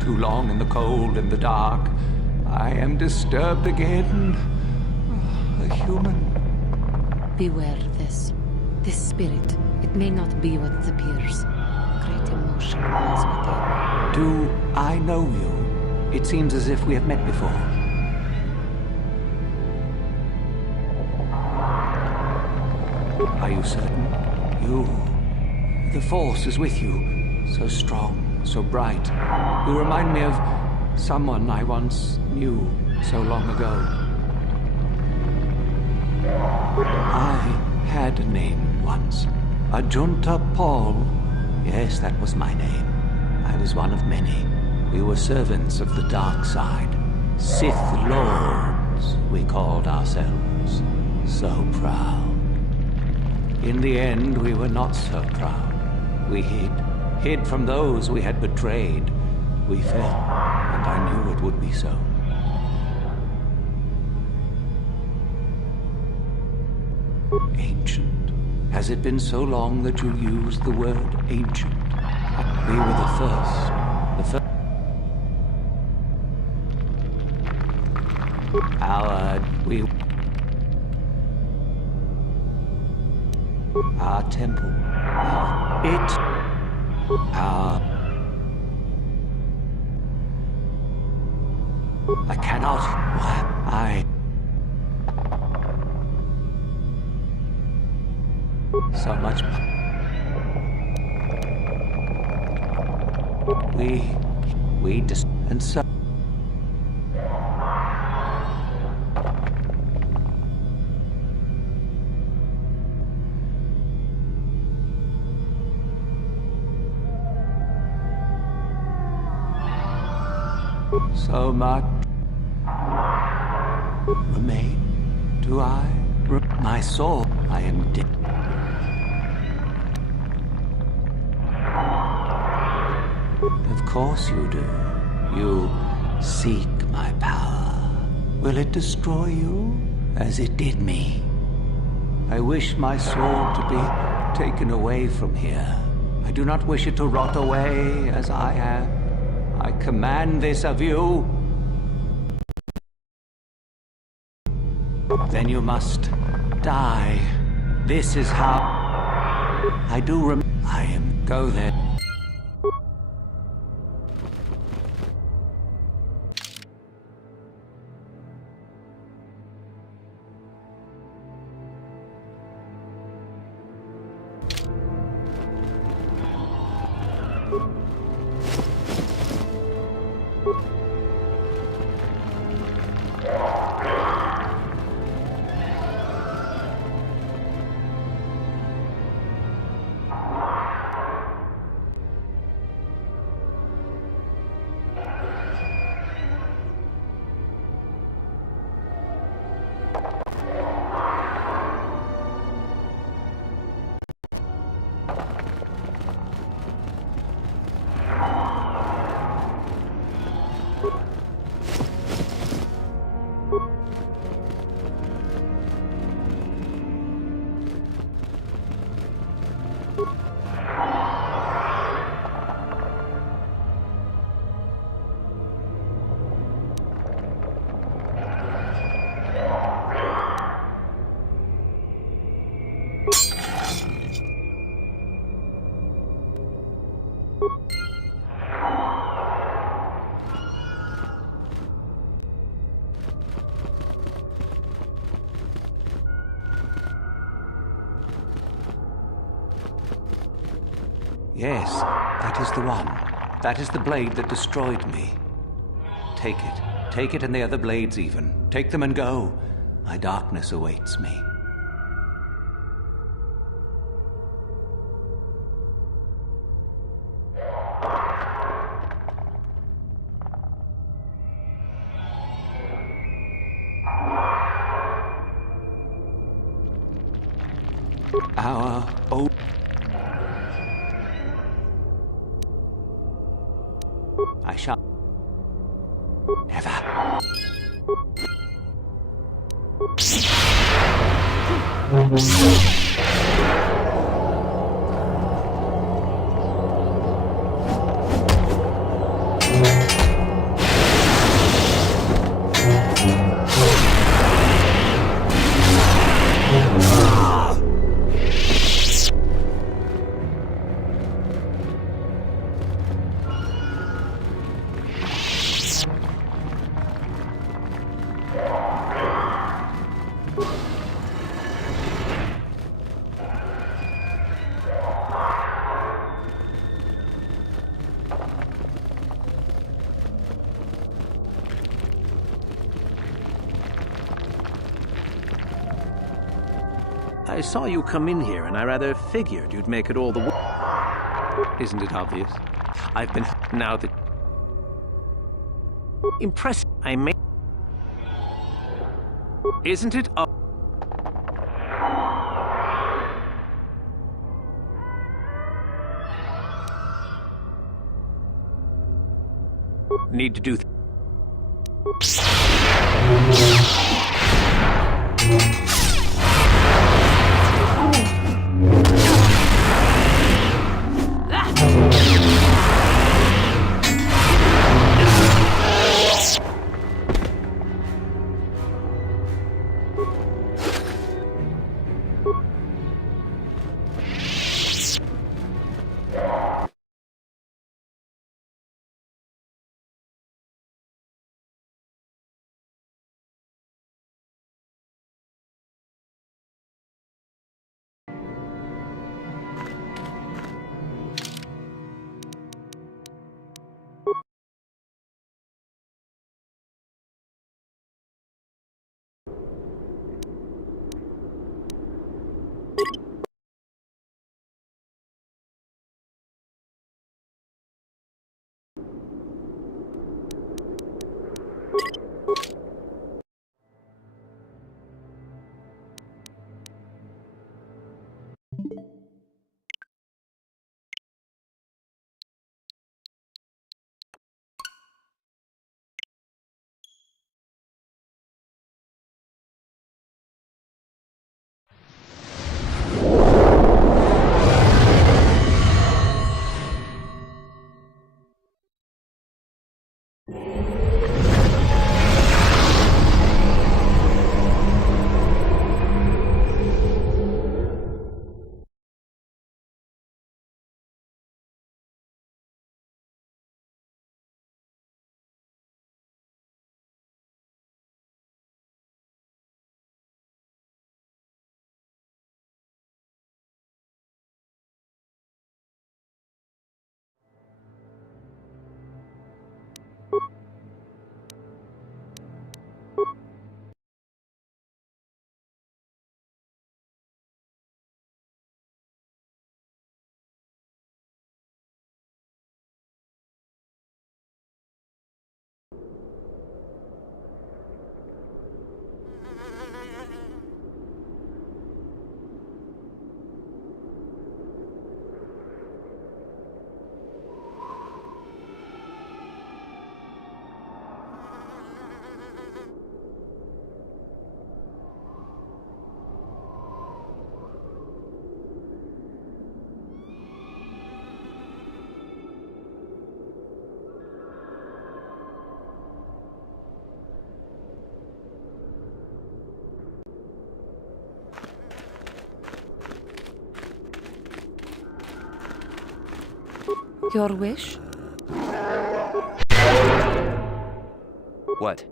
Too long in the cold and the dark. I am disturbed again. A human. Beware this. This spirit, it may not be what it appears. Great emotion lies within. Do I know you? It seems as if we have met before. Are you certain? You. The Force is with you. So strong, so bright. You remind me of someone I once knew so long ago. I had a name once. Ajunta Paul. Yes, that was my name. I was one of many. We were servants of the dark side. Sith Lords, we called ourselves. So proud. In the end, we were not so proud. We hid from those we had betrayed. We fell, and I knew it would be so. Ancient. Has it been so long that you used the word ancient? We were the first. Our temple. I cannot. So much. We just and so. So much remain. Do I? My soul, I am dead. Of course you do. You seek my power. Will it destroy you as it did me? I wish my soul to be taken away from here. I do not wish it to rot away as I have. I command this of you. Then you must die. This is how I do I am go there. Yes, that is the one. That is the blade that destroyed me. Take it. Take it and the other blades even. Take them and go. My darkness awaits me. Our own... I shall... Never. I saw you come in here, and I rather figured you'd make it all the way. Isn't it obvious? I've been... Now that... Impressive. I may... Isn't it need to do... Your wish? What?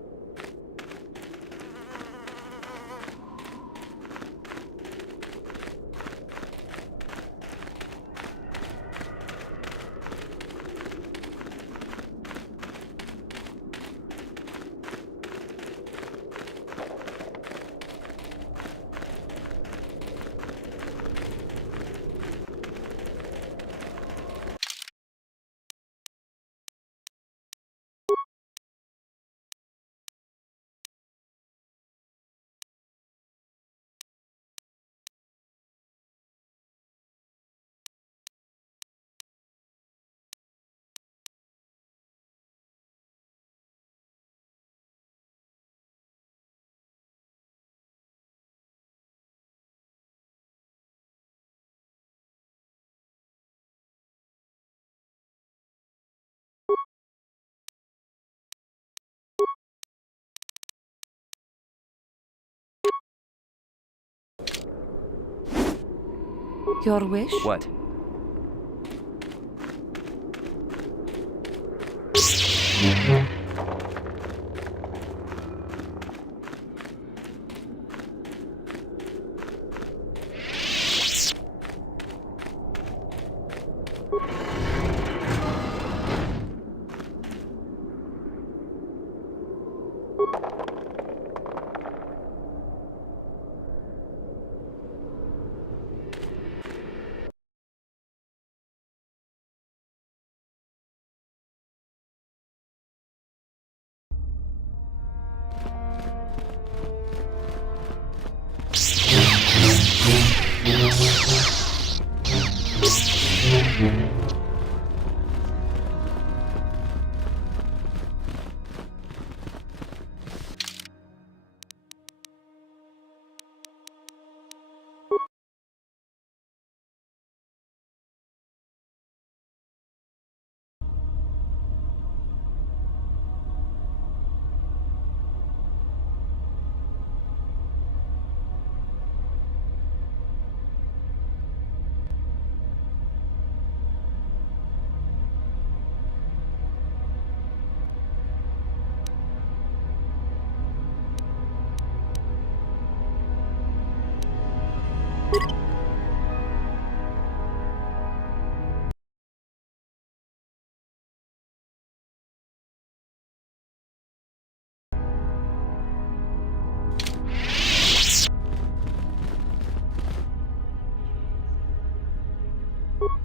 Your wish? What?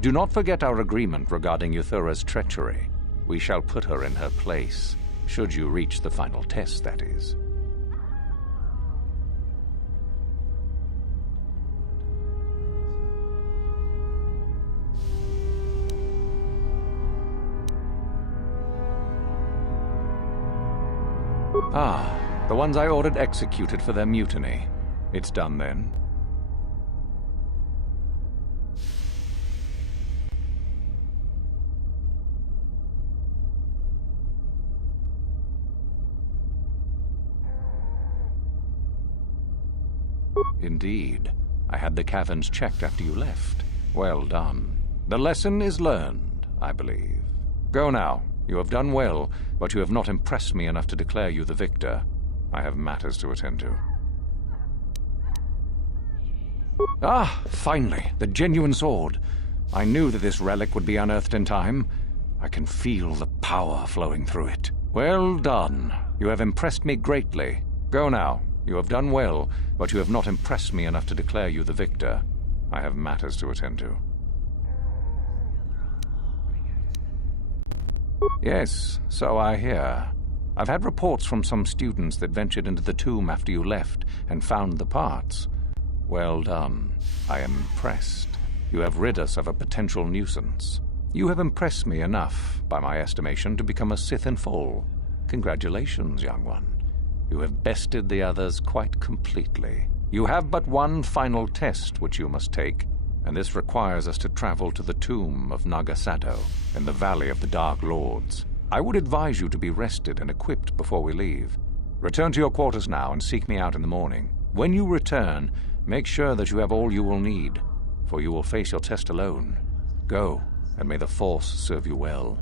Do not forget our agreement regarding Euthura's treachery. We shall put her in her place, should you reach the final test, that is. Ah, the ones I ordered executed for their mutiny. It's done then. Indeed. I had the caverns checked after you left. Well done. The lesson is learned, I believe. Go now. You have done well, but you have not impressed me enough to declare you the victor. I have matters to attend to. Ah, finally, the genuine sword. I knew that this relic would be unearthed in time. I can feel the power flowing through it. Well done. You have impressed me greatly. Go now. You have done well, but you have not impressed me enough to declare you the victor. I have matters to attend to. Yes, so I hear. I've had reports from some students that ventured into the tomb after you left and found the parts. Well done. I am impressed. You have rid us of a potential nuisance. You have impressed me enough, by my estimation, to become a Sith in full. Congratulations, young one. You have bested the others quite completely. You have but one final test which you must take, and this requires us to travel to the tomb of Nagasado in the Valley of the Dark Lords. I would advise you to be rested and equipped before we leave. Return to your quarters now and seek me out in the morning. When you return, make sure that you have all you will need, for you will face your test alone. Go, and may the Force serve you well.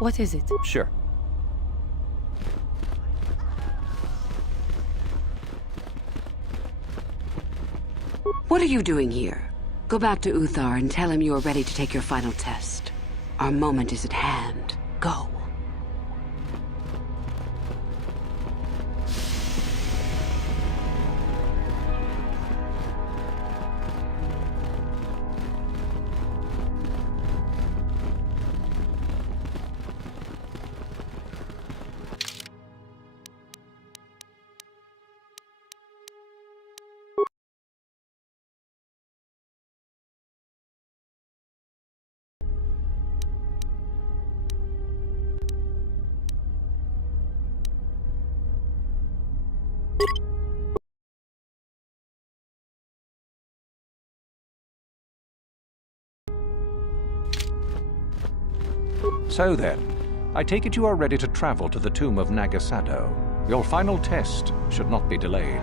What is it? Sure. What are you doing here? Go back to Uthar and tell him you are ready to take your final test. Our moment is at hand. Go. So then, I take it you are ready to travel to the tomb of Nagasado. Your final test should not be delayed.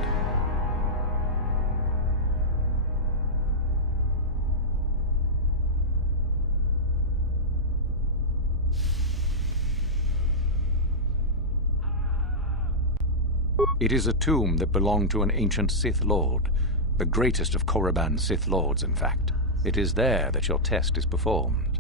It is a tomb that belonged to an ancient Sith Lord, the greatest of Korriban's Sith Lords, in fact. It is there that your test is performed.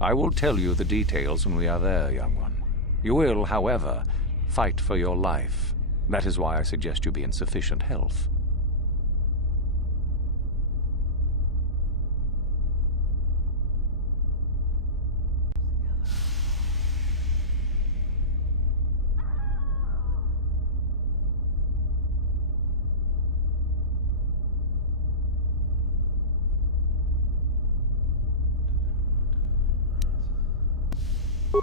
I will tell you the details when we are there, young one. You will, however, fight for your life. That is why I suggest you be in sufficient health.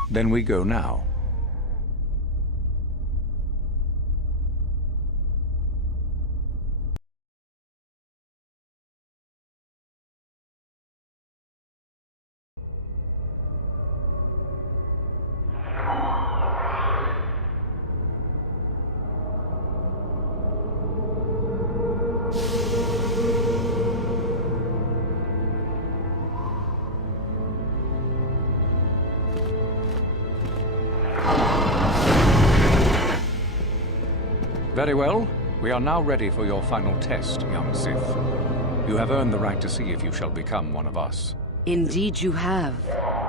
Then we go now. Very well. We are now ready for your final test, young Sith. You have earned the right to see if you shall become one of us. Indeed you have.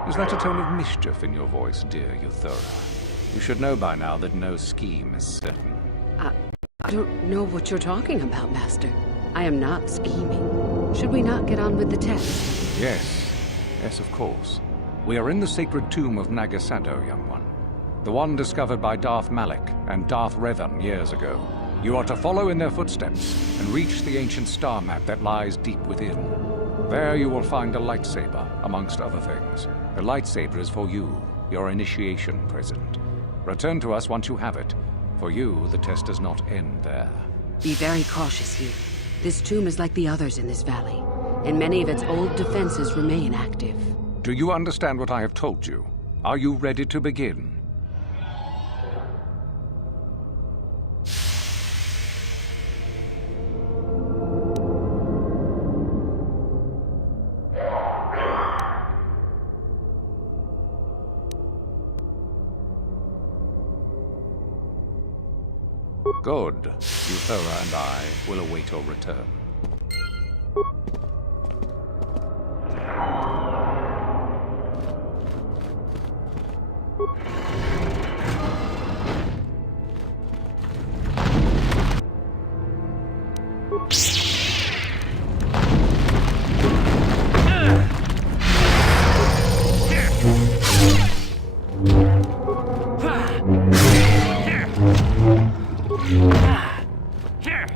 Is that a tone of mischief in your voice, dear Euthura? You should know by now that no scheme is certain. I don't know what you're talking about, Master. I am not scheming. Should we not get on with the test? Yes. Yes, of course. We are in the sacred tomb of Nagasado, young one. The one discovered by Darth Malak and Darth Revan years ago. You are to follow in their footsteps and reach the ancient star map that lies deep within. There you will find a lightsaber, amongst other things. The lightsaber is for you, your initiation present. Return to us once you have it. For you, the test does not end there. Be very cautious here. This tomb is like the others in this valley, and many of its old defenses remain active. Do you understand what I have told you? Are you ready to begin? Good. Euthura and I will await your return. Here!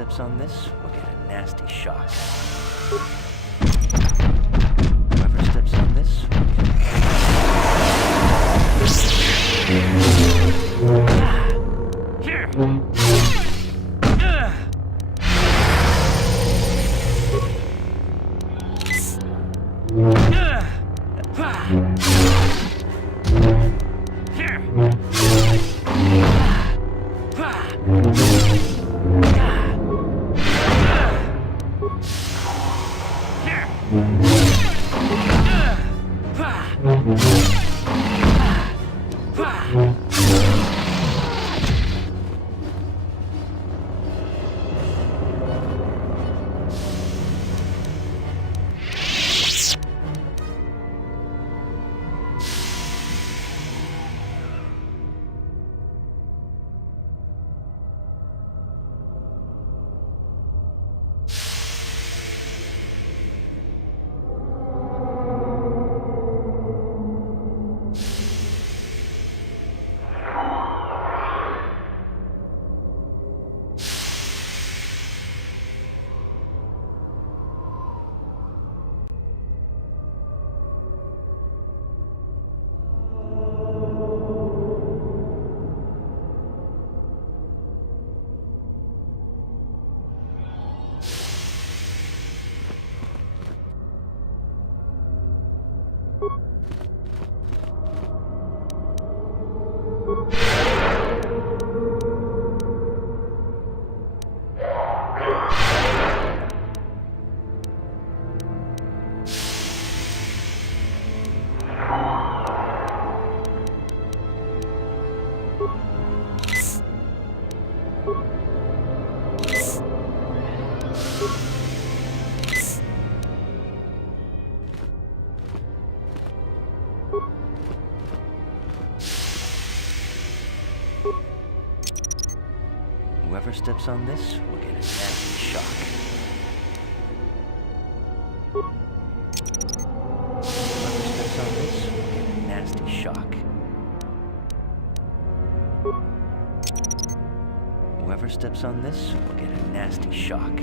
steps on this will get a nasty shock. Whoever steps on this will get Whoever steps on this will get a nasty shock. Whoever steps on this will get a nasty shock. Whoever steps on this will get a nasty shock.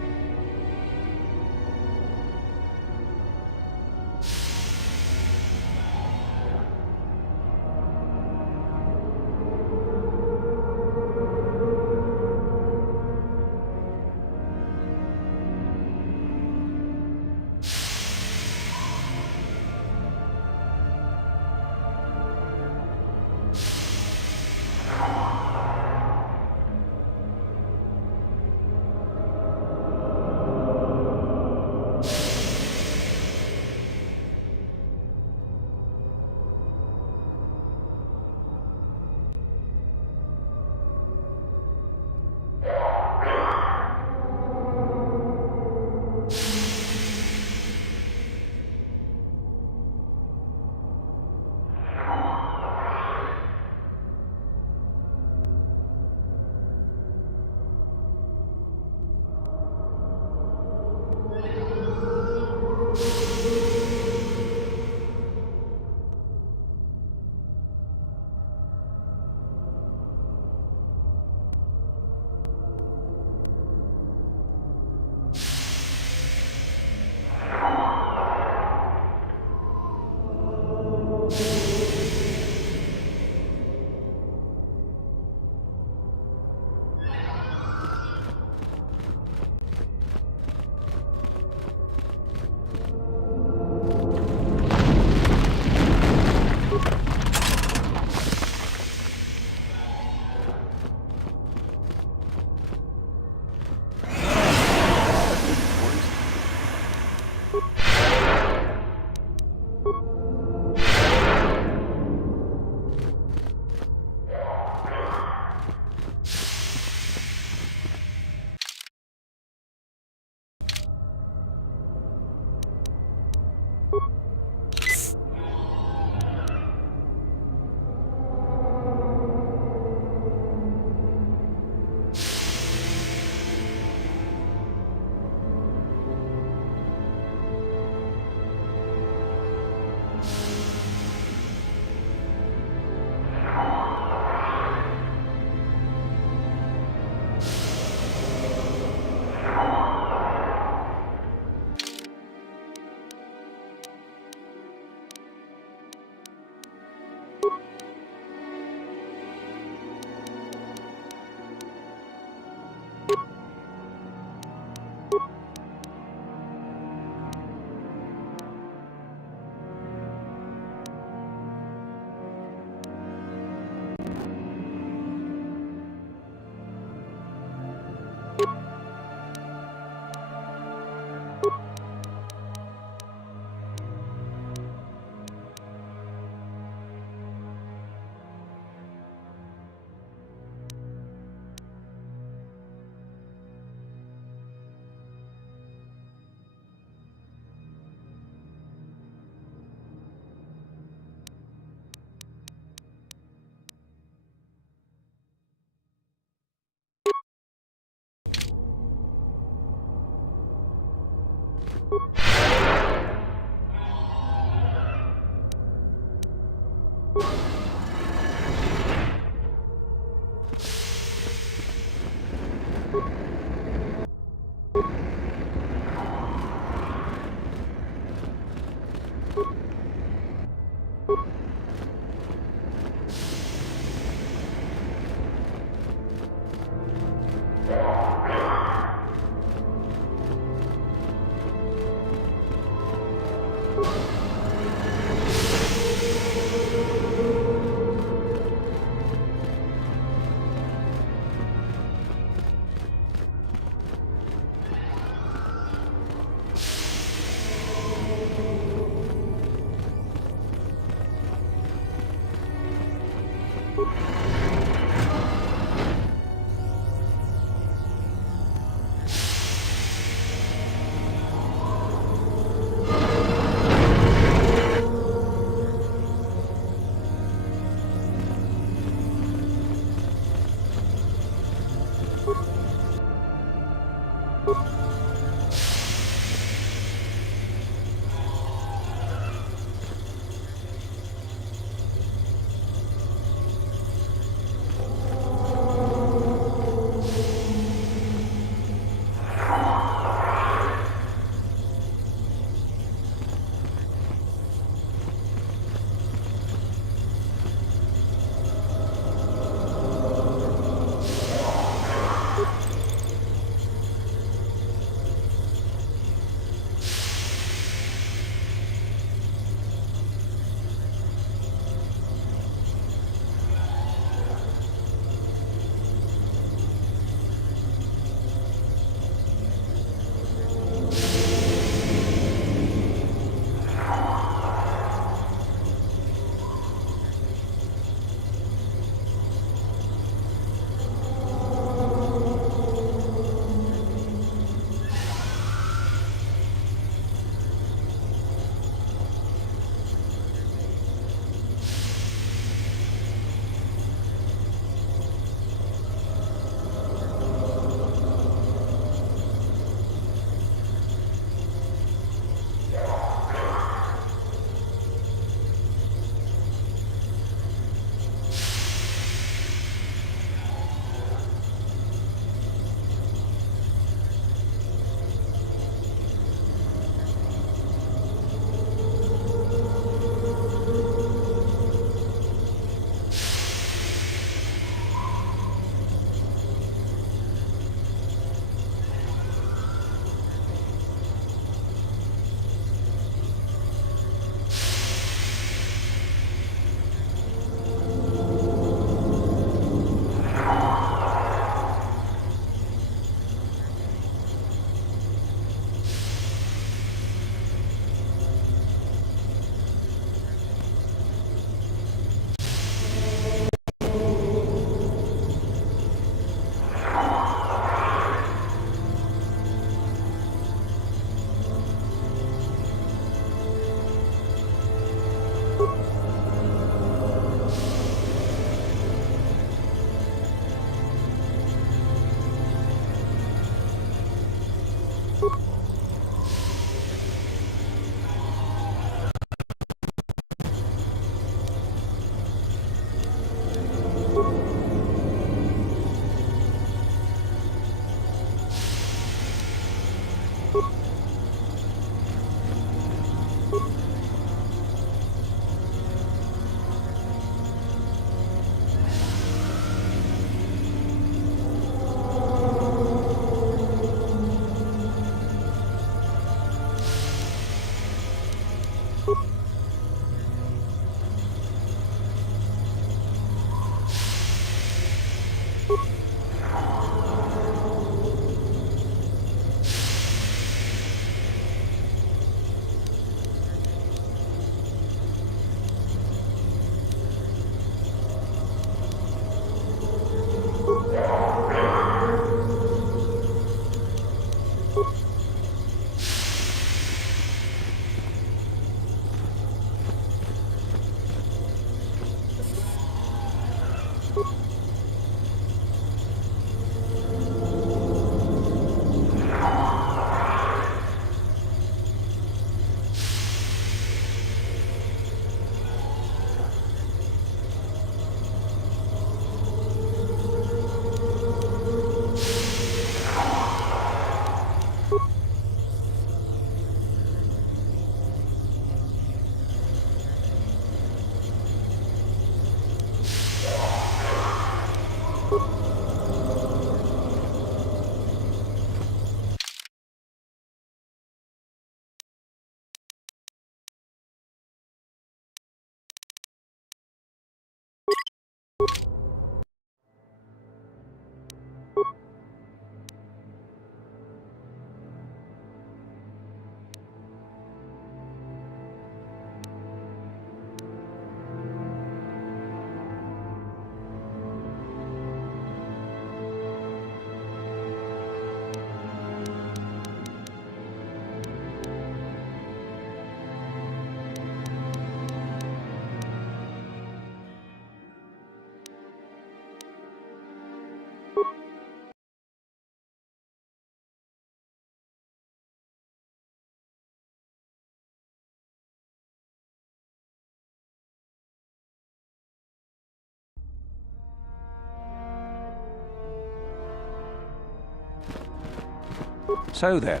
So then,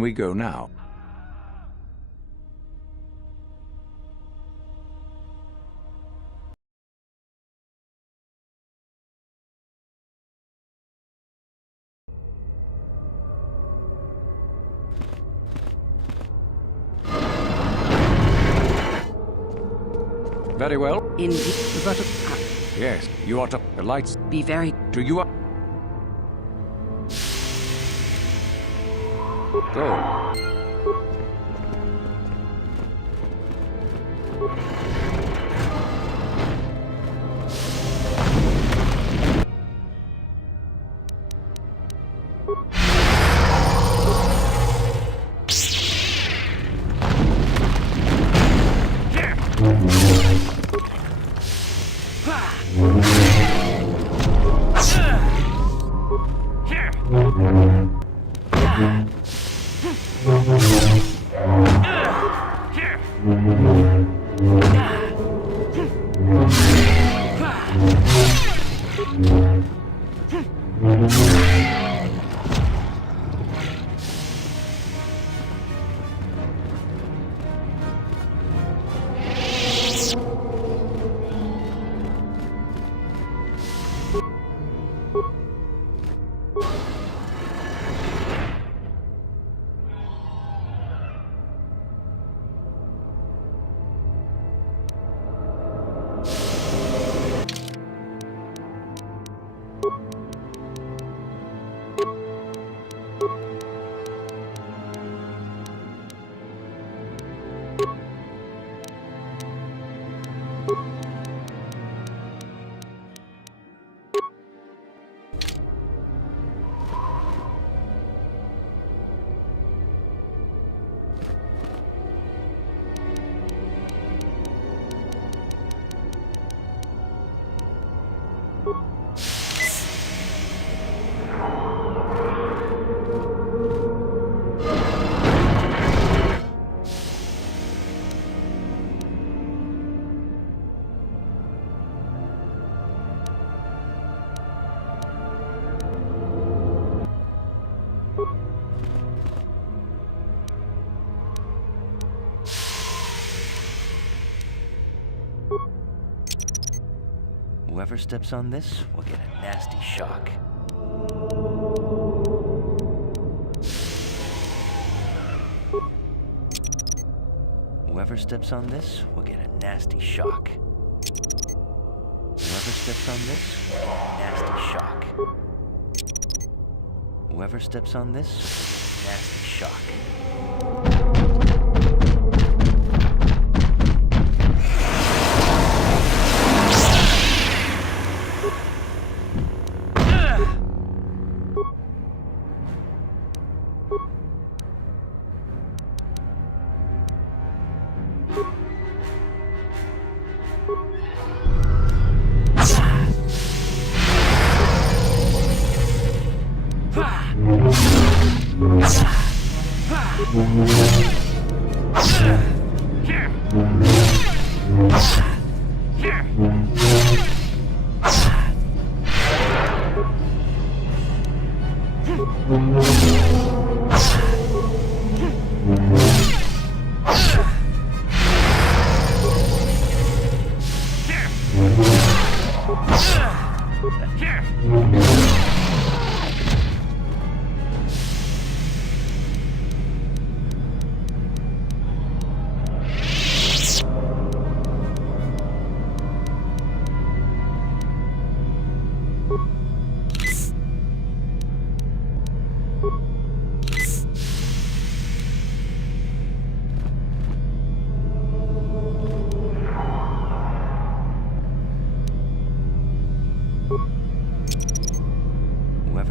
we go now. Very well. Indeed. Is that yes, you are to... The lights... Be very... Do you... Go. Whoever steps on this will get a nasty shock. Whoever steps on this will get a nasty shock. Whoever steps on this will get a nasty shock. Whoever steps on this will get a nasty shock.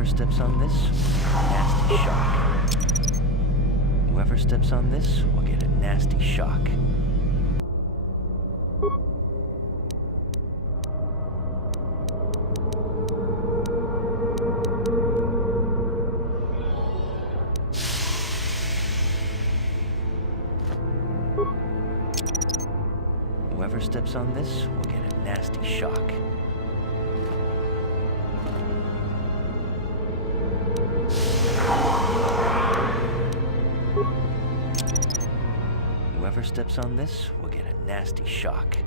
Whoever steps on this, nasty shock. Whoever steps on this will get a nasty shock. Whoever steps on this will get a nasty shock. Whoever steps on this will get a nasty shock.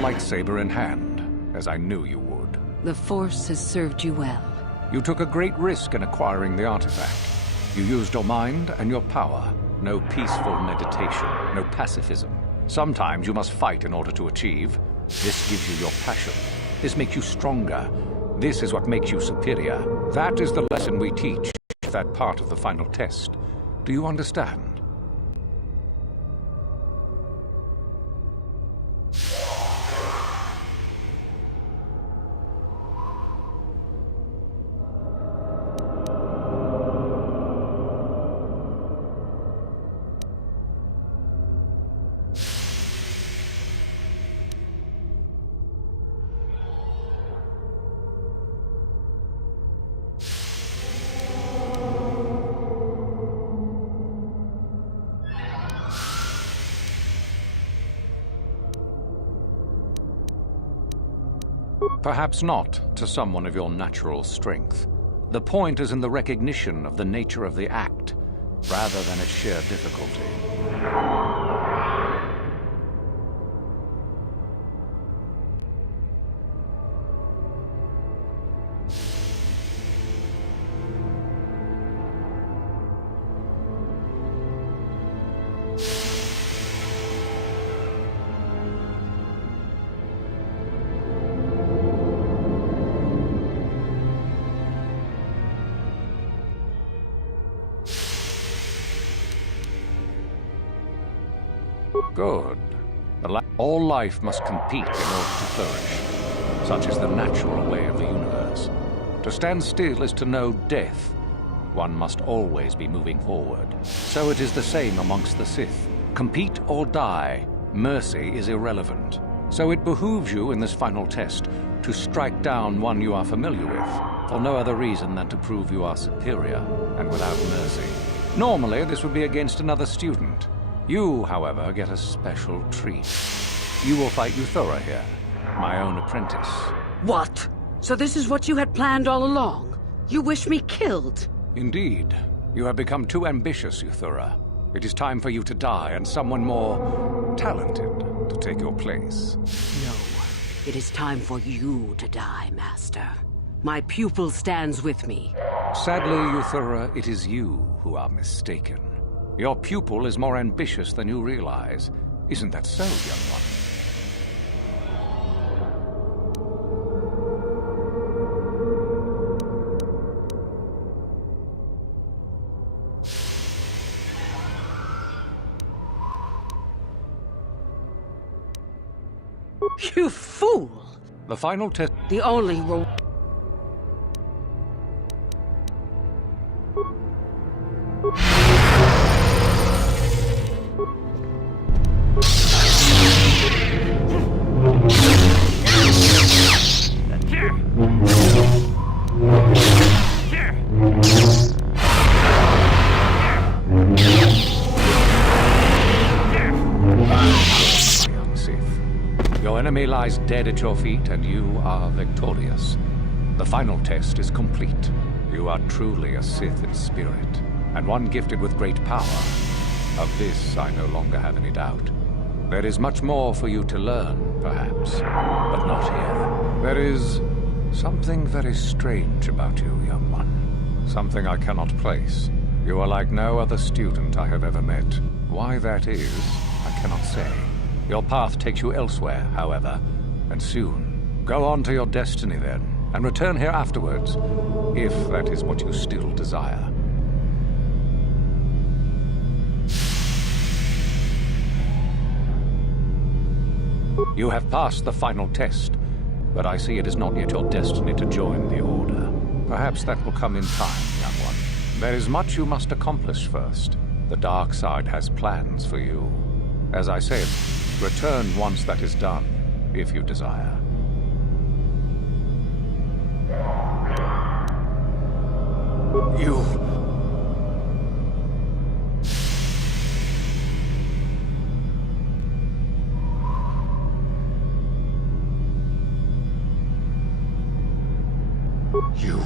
lightsaber in hand, as I knew you would. The Force has served you well. You took a great risk in acquiring the artifact. You used your mind and your power. No peaceful meditation, no pacifism. Sometimes you must fight in order to achieve. This gives you your passion. This makes you stronger. This is what makes you superior. That is the lesson we teach, that part of the final test. Do you understand? Perhaps not to someone of your natural strength. The point is in the recognition of the nature of the act, rather than its sheer difficulty. Good. All life must compete in order to flourish. Such is the natural way of the universe. To stand still is to know death. One must always be moving forward. So it is the same amongst the Sith. Compete or die. Mercy is irrelevant. So it behooves you in this final test to strike down one you are familiar with, for no other reason than to prove you are superior and without mercy. Normally, this would be against another student. You, however, get a special treat. You will fight Euthura here, my own apprentice. What? So this is what you had planned all along? You wish me killed? Indeed. You have become too ambitious, Euthura. It is time for you to die and someone more talented to take your place. No. It is time for you to die, Master. My pupil stands with me. Sadly, Euthura, it is you who are mistaken. Your pupil is more ambitious than you realize. Isn't that so, young one? You fool! The final test... The only rule... Lies dead at your feet, and you are victorious. The final test is complete. You are truly a Sith in spirit, and one gifted with great power. Of this I no longer have any doubt. There is much more for you to learn, perhaps, but not here. There is something very strange about you, young one. Something I cannot place. You are like no other student I have ever met. Why that is, I cannot say. Your path takes you elsewhere, however, and soon. Go on to your destiny then, and return here afterwards, if that is what you still desire. You have passed the final test, but I see it is not yet your destiny to join the Order. Perhaps that will come in time, young one. There is much you must accomplish first. The dark side has plans for you. As I said, return once that is done, if you desire. You... You...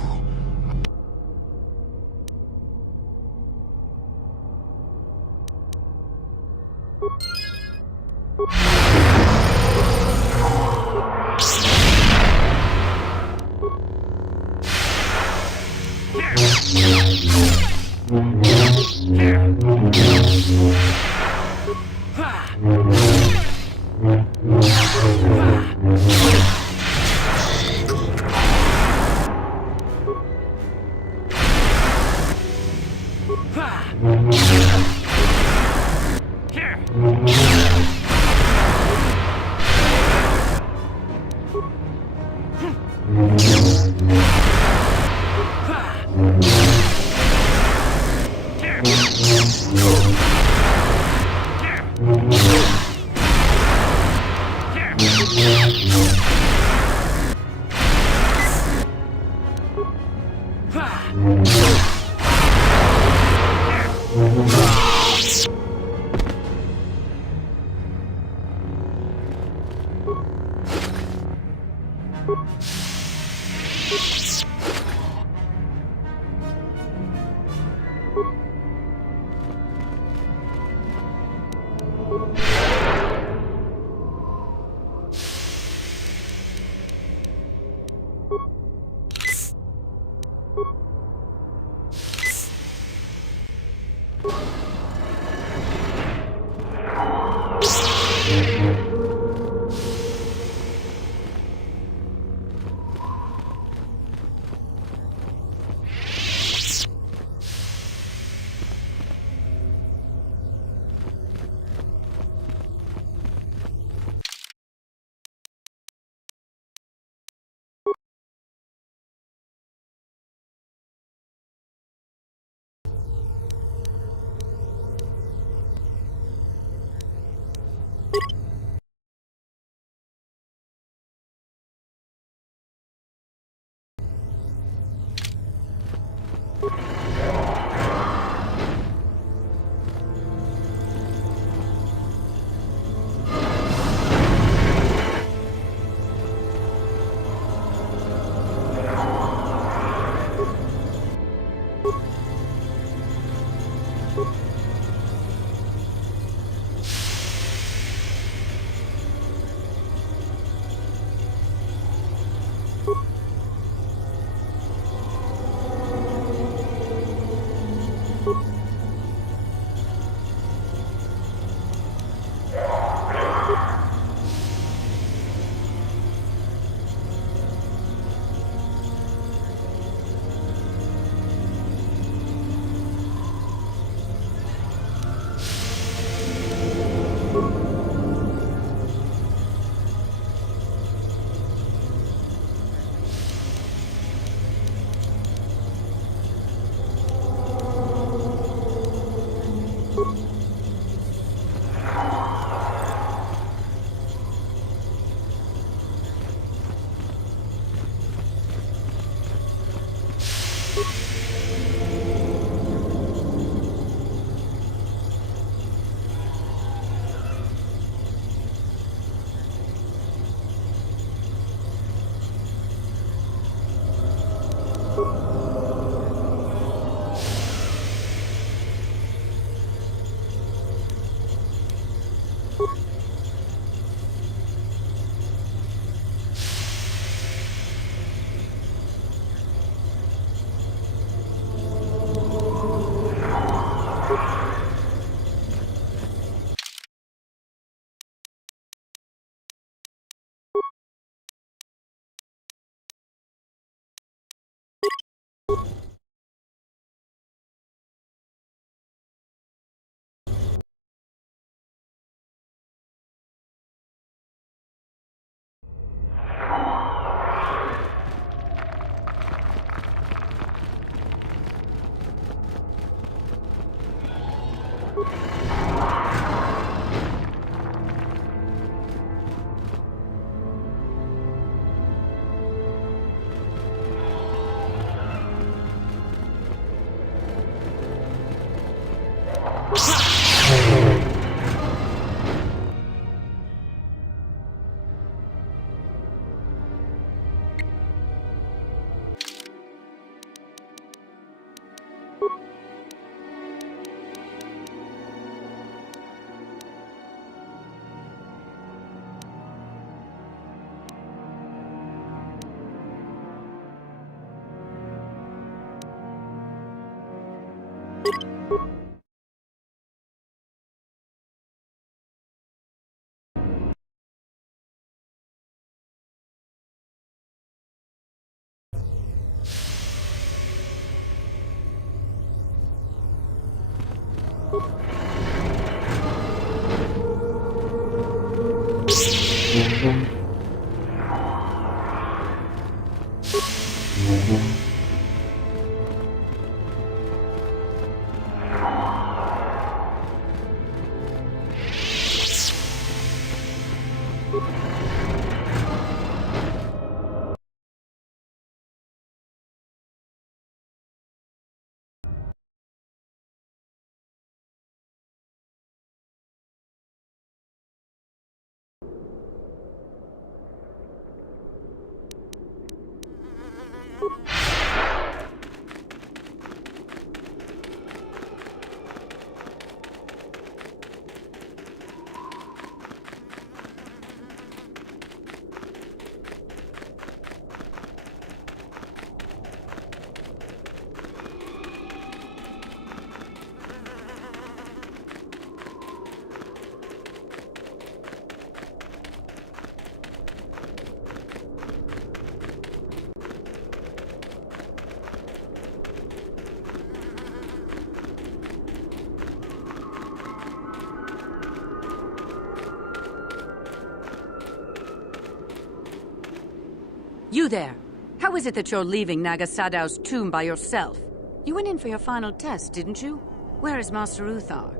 You there! How is it that you're leaving Nagasadow's tomb by yourself? You went in for your final test, didn't you? Where is Master Uthar?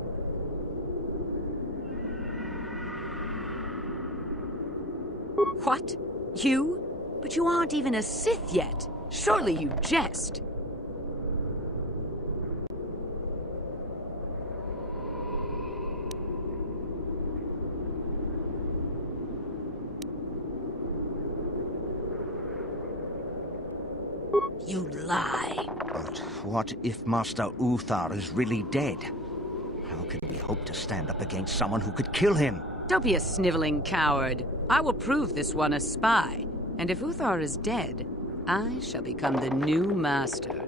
What? You? But you aren't even a Sith yet. Surely you jest. You lie. But what if Master Uthar is really dead? How can we hope to stand up against someone who could kill him? Don't be a sniveling coward. I will prove this one a spy. And if Uthar is dead, I shall become the new master.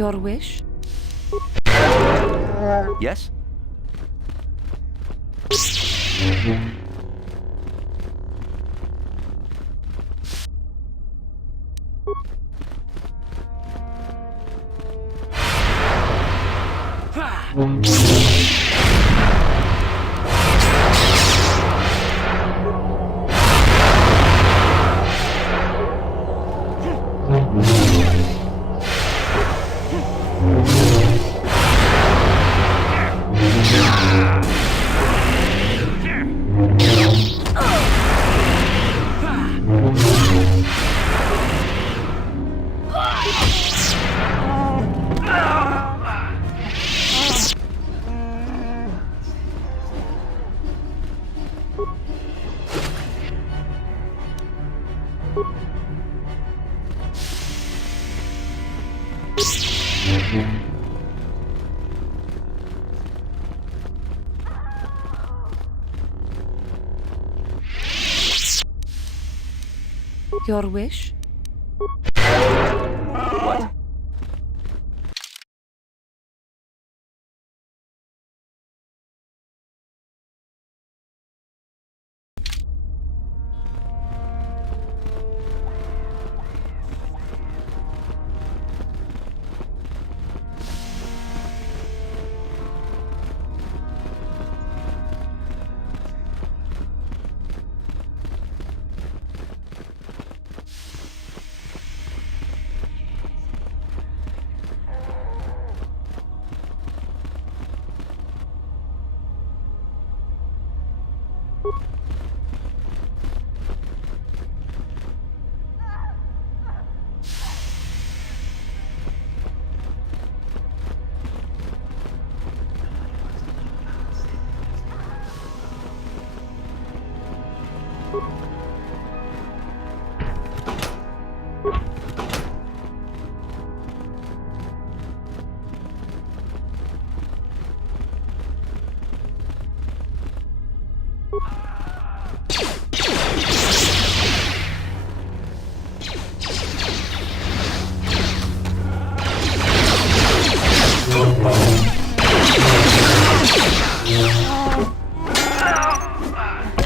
Your wish? Yes? Your wish? What?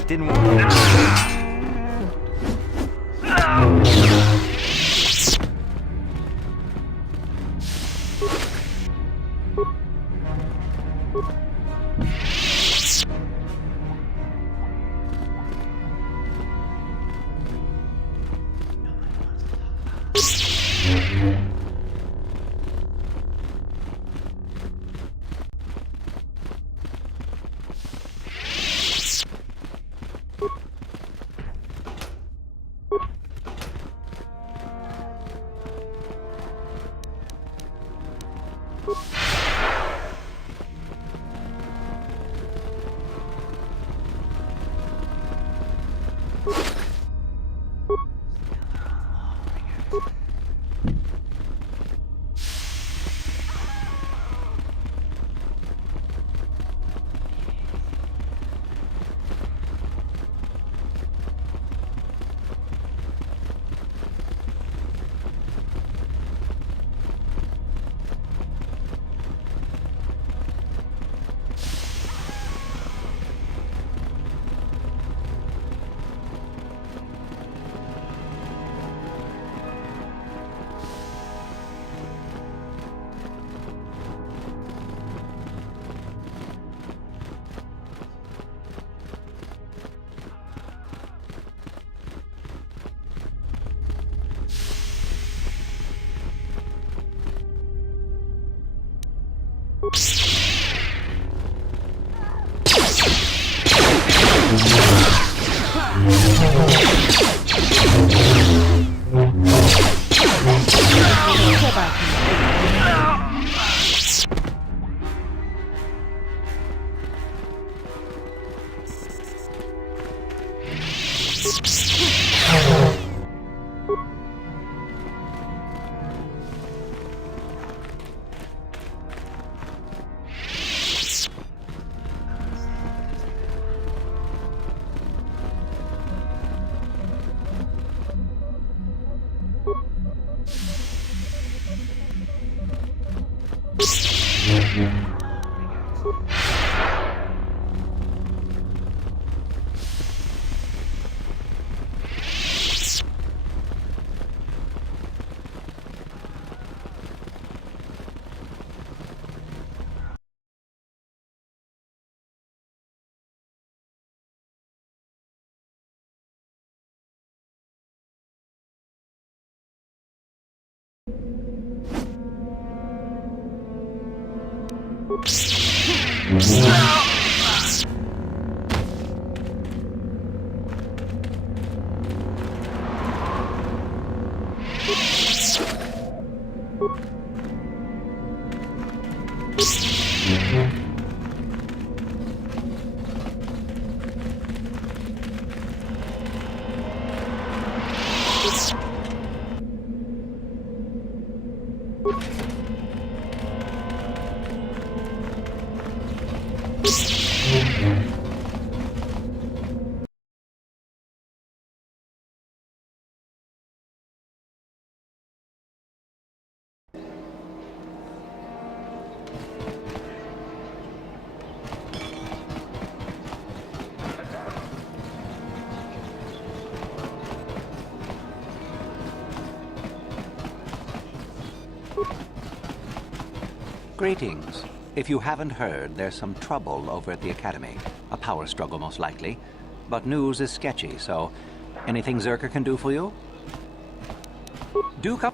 Didn't work. Greetings. If you haven't heard, there's some trouble over at the Academy. A power struggle, most likely. But news is sketchy, so anything Zerker can do for you? Do come.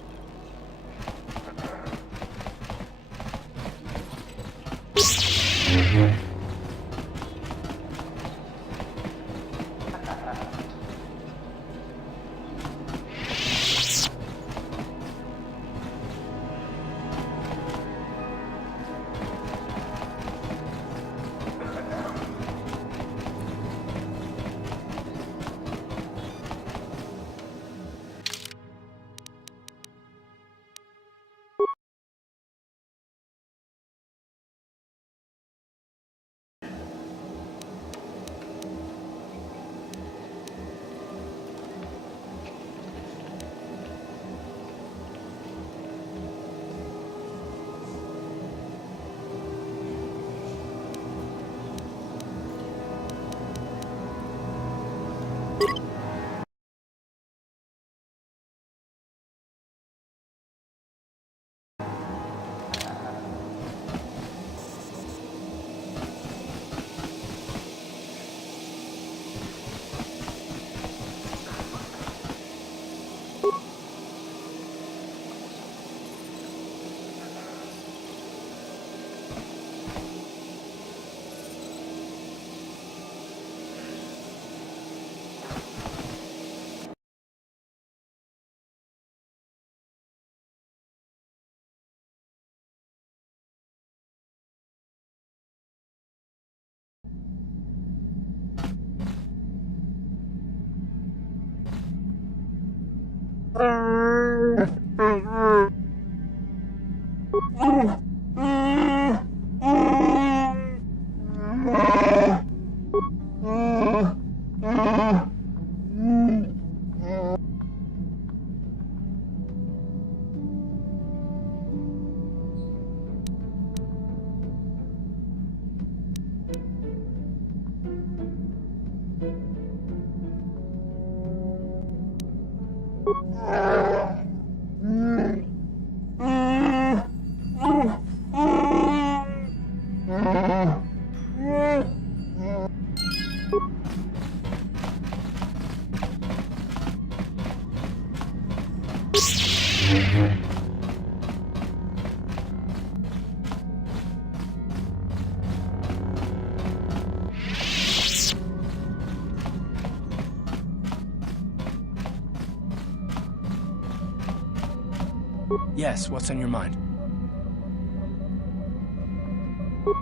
Yes, what's on your mind?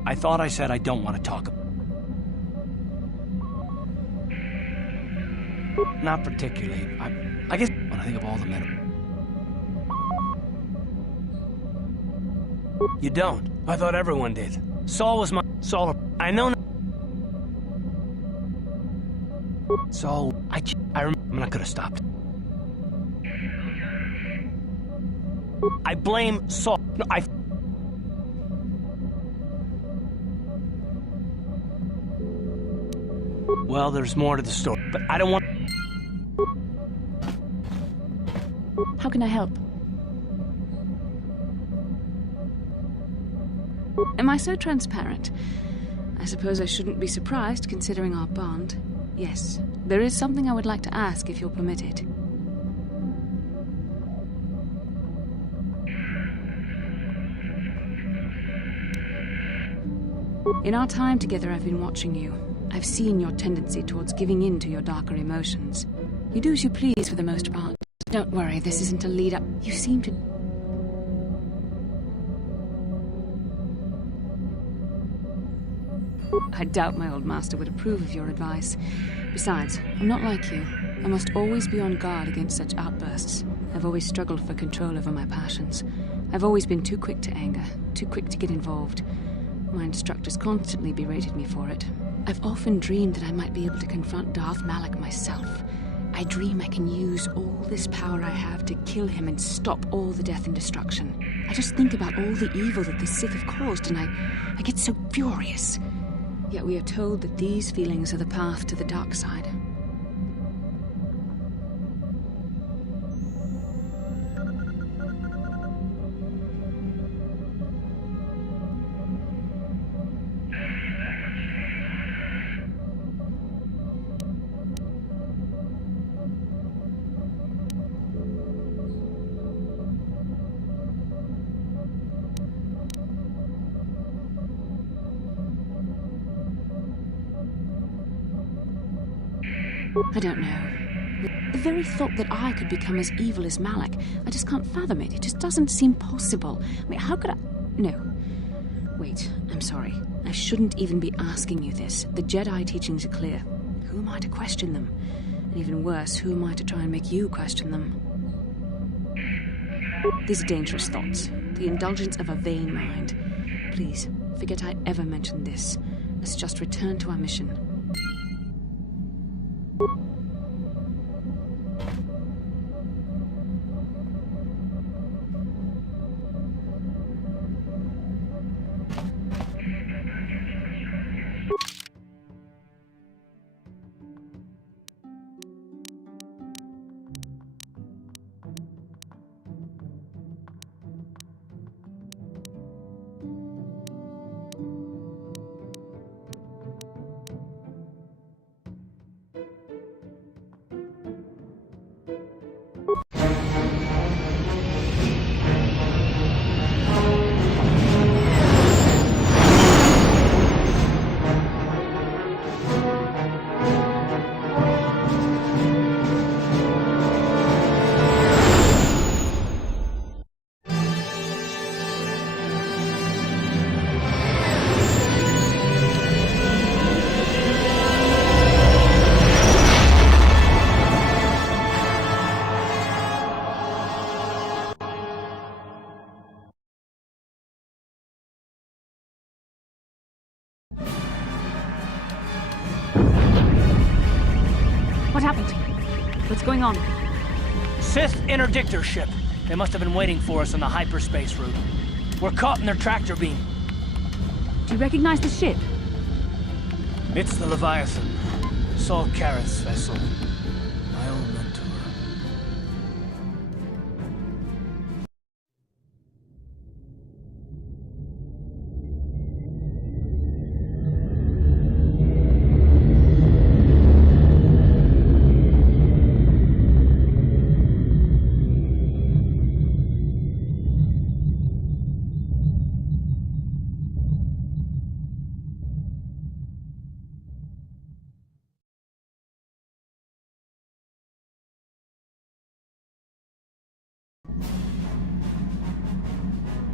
I thought I said I don't want to talk. Not particularly. I guess when I think of all the men... You don't? I thought everyone did. Saul was my... Saul... I know... Saul... I'm not gonna stop. I blame Saul. No, Well, there's more to the story, but I don't want... How can I help? Am I so transparent? I suppose I shouldn't be surprised, considering our bond. Yes, there is something I would like to ask, if you'll permit it. In our time together, I've been watching you. I've seen your tendency towards giving in to your darker emotions. You do as you please for the most part. Don't worry, this isn't a lead-up. You seem to... I doubt my old master would approve of your advice. Besides, I'm not like you. I must always be on guard against such outbursts. I've always struggled for control over my passions. I've always been too quick to anger, too quick to get involved. My instructors constantly berated me for it. I've often dreamed that I might be able to confront Darth Malak myself. I dream I can use all this power I have to kill him and stop all the death and destruction. I just think about all the evil that the Sith have caused, and I get so furious. Yet we are told that these feelings are the path to the dark side. I don't know. The very thought that I could become as evil as Malak, I just can't fathom it. It just doesn't seem possible. I mean, how could I... No. Wait, I'm sorry. I shouldn't even be asking you this. The Jedi teachings are clear. Who am I to question them? And even worse, who am I to try and make you question them? These are dangerous thoughts. The indulgence of a vain mind. Please, forget I ever mentioned this. Let's just return to our mission. What happened? What's going on? Sith interdictor ship. They must have been waiting for us on the hyperspace route. We're caught in their tractor beam. Do you recognize the ship? It's the Leviathan. Saul Karrath's vessel.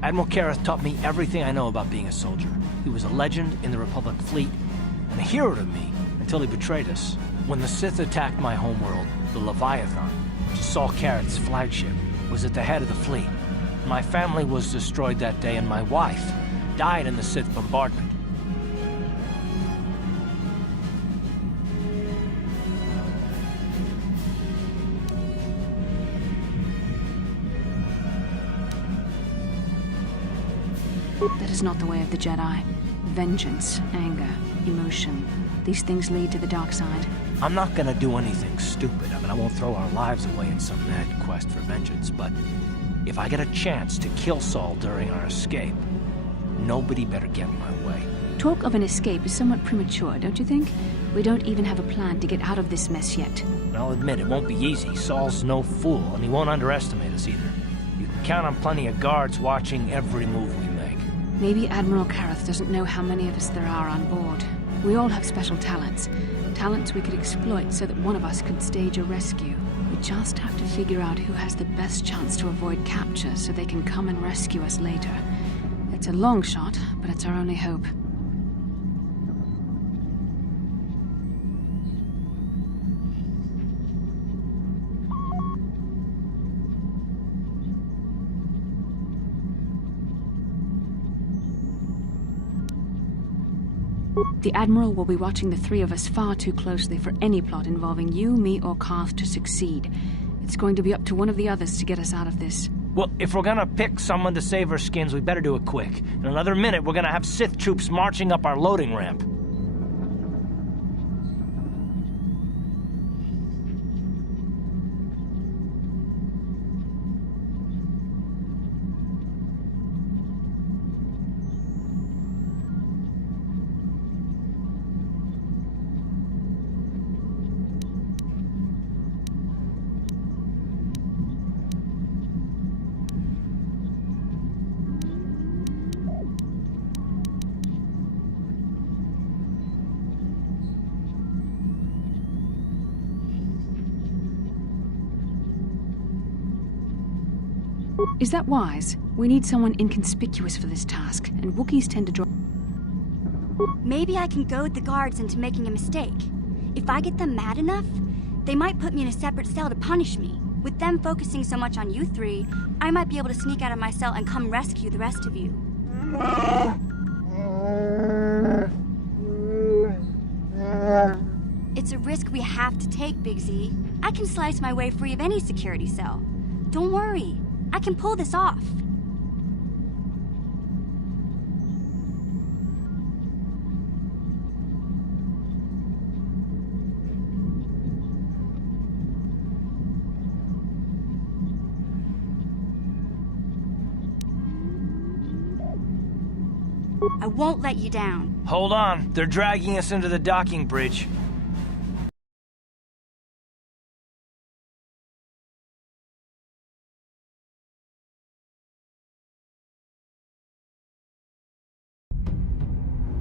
Admiral Kareth taught me everything I know about being a soldier. He was a legend in the Republic fleet, and a hero to me until he betrayed us. When the Sith attacked my homeworld, the Leviathan, which is Saul Kareth's flagship, was at the head of the fleet. My family was destroyed that day, and my wife died in the Sith bombardment. That is not the way of the Jedi. Vengeance, anger, emotion. These things lead to the dark side. I'm not gonna do anything stupid. I won't throw our lives away in some mad quest for vengeance, but if I get a chance to kill Saul during our escape, nobody better get in my way. Talk of an escape is somewhat premature, don't you think? We don't even have a plan to get out of this mess yet. I'll admit, it won't be easy. Saul's no fool, and he won't underestimate us either. You can count on plenty of guards watching every move we make. Maybe Admiral Kareth doesn't know how many of us there are on board. We all have special talents. Talents we could exploit so that one of us could stage a rescue. We just have to figure out who has the best chance to avoid capture so they can come and rescue us later. It's a long shot, but it's our only hope. The Admiral will be watching the three of us far too closely for any plot involving you, me, or Karth to succeed. It's going to be up to one of the others to get us out of this. Well, if we're gonna pick someone to save our skins, we better do it quick. In another minute, we're gonna have Sith troops marching up our loading ramp. Is that wise? We need someone inconspicuous for this task, and Wookiees tend to draw... Maybe I can goad the guards into making a mistake. If I get them mad enough, they might put me in a separate cell to punish me. With them focusing so much on you three, I might be able to sneak out of my cell and come rescue the rest of you. It's a risk we have to take, Big Z. I can slice my way free of any security cell. Don't worry. I can pull this off. I won't let you down. Hold on. They're dragging us into the docking bridge.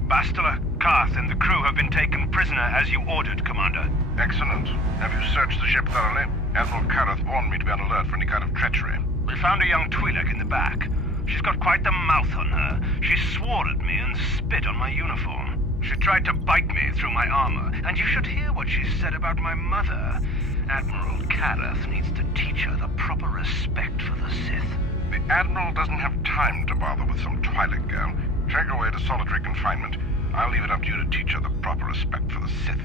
Bastila, Karth, and the crew have been taken prisoner as you ordered, Commander. Excellent. Have you searched the ship thoroughly? Admiral Kareth warned me to be on alert for any kind of treachery. We found a young Twi'lek in the back. She's got quite the mouth on her. She swore at me and spit on my uniform. She tried to bite me through my armor, and you should hear what she said about my mother. Admiral Kareth needs to teach her the proper respect for the Sith. The Admiral doesn't have time to bother with some Twi'lek girl. Take her away to solitary confinement. I'll leave it up to you to teach her the proper respect for the Sith.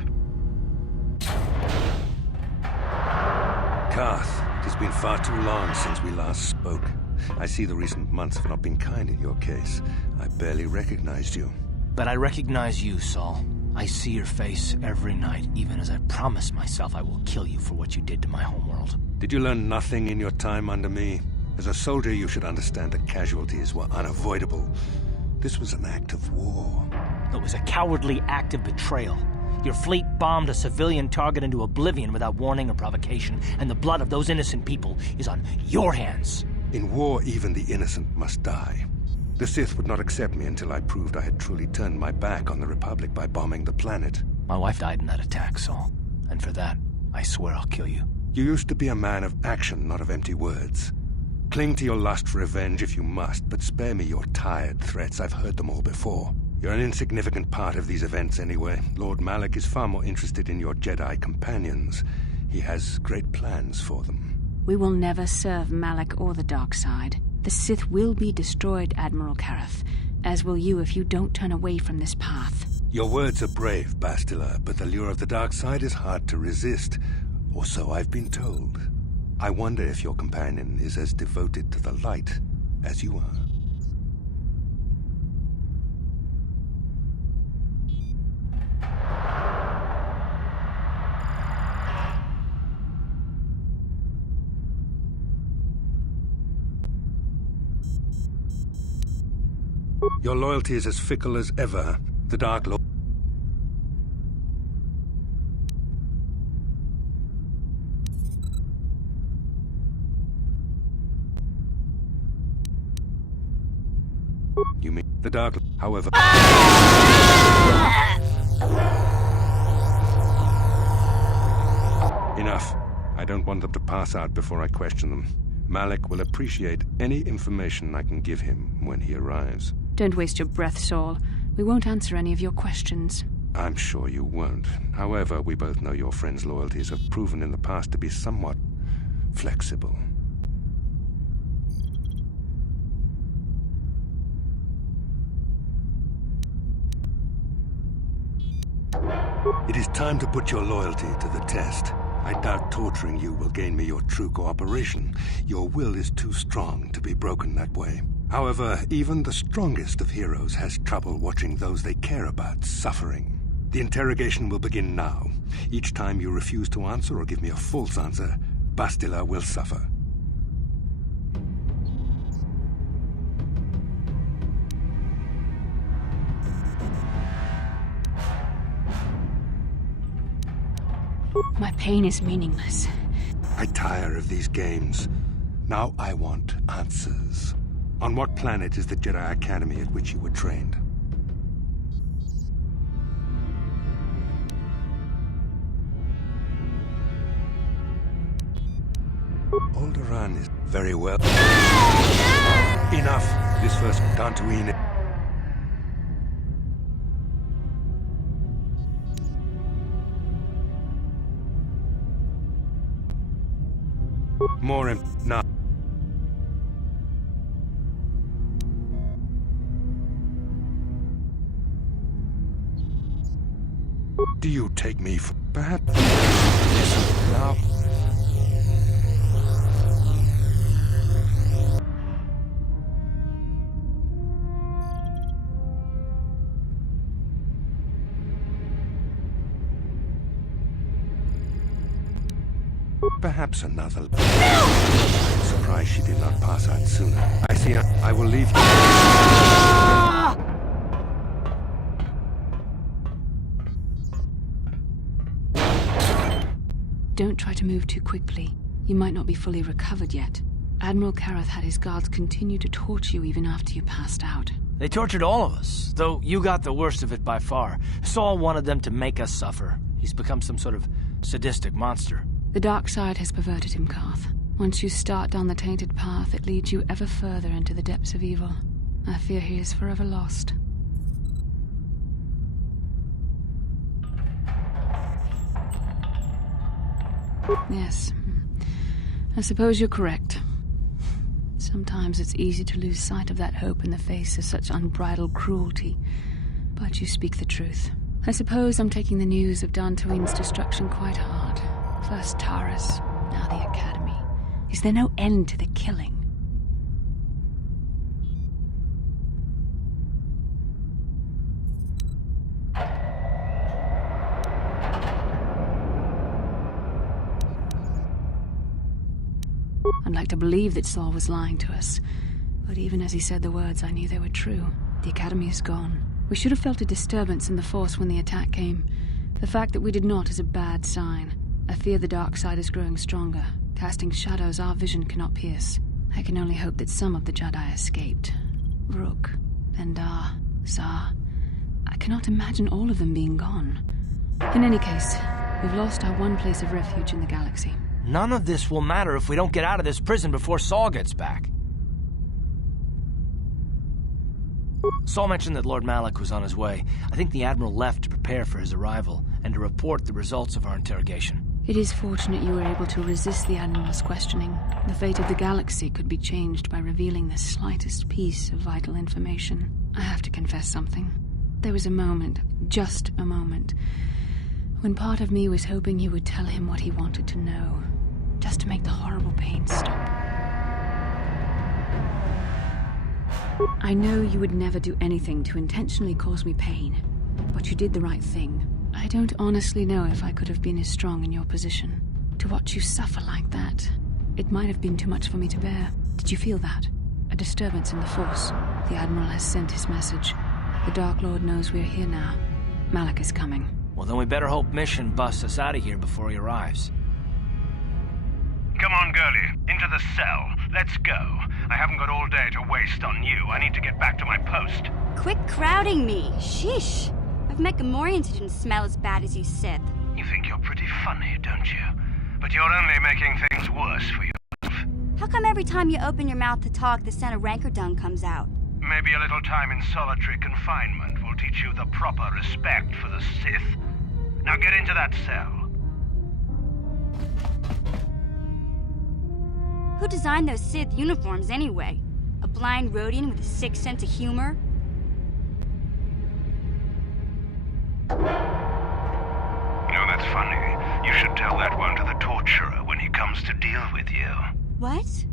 Karth, it has been far too long since we last spoke. I see the recent months have not been kind in your case. I barely recognized you. But I recognize you, Saul. I see your face every night, even as I promise myself I will kill you for what you did to my homeworld. Did you learn nothing in your time under me? As a soldier, you should understand that casualties were unavoidable. This was an act of war. It was a cowardly act of betrayal. Your fleet bombed a civilian target into oblivion without warning or provocation, and the blood of those innocent people is on your hands. In war, even the innocent must die. The Sith would not accept me until I proved I had truly turned my back on the Republic by bombing the planet. My wife died in that attack, Saul. And for that, I swear I'll kill you. You used to be a man of action, not of empty words. Cling to your lust for revenge if you must, but spare me your tired threats. I've heard them all before. You're an insignificant part of these events anyway. Lord Malak is far more interested in your Jedi companions. He has great plans for them. We will never serve Malak or the dark side. The Sith will be destroyed, Admiral Kareth, as will you if you don't turn away from this path. Your words are brave, Bastila, but the lure of the dark side is hard to resist. Or so I've been told. I wonder if your companion is as devoted to the light as you are. Your loyalty is as fickle as ever. The Dark Lord... You mean the Dark... However... Enough. I don't want them to pass out before I question them. Malak will appreciate any information I can give him when he arrives. Don't waste your breath, Saul. We won't answer any of your questions. I'm sure you won't. However, we both know your friend's loyalties have proven in the past to be somewhat flexible. It is time to put your loyalty to the test. I doubt torturing you will gain me your true cooperation. Your will is too strong to be broken that way. However, even the strongest of heroes has trouble watching those they care about suffering. The interrogation will begin now. Each time you refuse to answer or give me a false answer, Bastila will suffer. My pain is meaningless. I tire of these games. Now I want answers. On what planet is the Jedi Academy at which you were trained? Alderaan is very well. Enough! This first Dantooine. More now. Do you take me for perhaps? Listen now. Perhaps another. I'm surprised she did not pass out sooner. I see her. I will leave. Don't try to move too quickly. You might not be fully recovered yet. Admiral Kareth had his guards continue to torture you even after you passed out. They tortured all of us, though you got the worst of it by far. Saul wanted them to make us suffer. He's become some sort of sadistic monster. The dark side has perverted him, Karth. Once you start down the tainted path, it leads you ever further into the depths of evil. I fear he is forever lost. Yes. I suppose you're correct. Sometimes it's easy to lose sight of that hope in the face of such unbridled cruelty. But you speak the truth. I suppose I'm taking the news of Dantooine's destruction quite hard. First Taris, now the Academy. Is there no end to the killing? I'd like to believe that Saul was lying to us. But even as he said the words, I knew they were true. The Academy is gone. We should have felt a disturbance in the Force when the attack came. The fact that we did not is a bad sign. I fear the dark side is growing stronger, casting shadows our vision cannot pierce. I can only hope that some of the Jedi escaped. Rook, Bendar, Zar. I cannot imagine all of them being gone. In any case, we've lost our one place of refuge in the galaxy. None of this will matter if we don't get out of this prison before Saul gets back. Saul mentioned that Lord Malik was on his way. I think the Admiral left to prepare for his arrival and to report the results of our interrogation. It is fortunate you were able to resist the Admiral's questioning. The fate of the galaxy could be changed by revealing the slightest piece of vital information. I have to confess something. There was a moment, just a moment, when part of me was hoping you would tell him what he wanted to know, just to make the horrible pain stop. I know you would never do anything to intentionally cause me pain, but you did the right thing. I don't honestly know if I could have been as strong in your position. To watch you suffer like that, it might have been too much for me to bear. Did you feel that? A disturbance in the Force. The Admiral has sent his message. The Dark Lord knows we're here now. Malik is coming. Well, then we better hope Mission busts us out of here before he arrives. Come on, girlie. Into the cell. Let's go. I haven't got all day to waste on you. I need to get back to my post. Quit crowding me. Sheesh. I've met Gamorreans who didn't smell as bad as you, Sith. You think you're pretty funny, don't you? But you're only making things worse for yourself. How come every time you open your mouth to talk, the scent of rancor dung comes out? Maybe a little time in solitary confinement will teach you the proper respect for the Sith. Now get into that cell. Who designed those Sith uniforms anyway? A blind Rhodian with a sick sense of humor? No, that's funny. You should tell that one to the torturer when he comes to deal with you. What?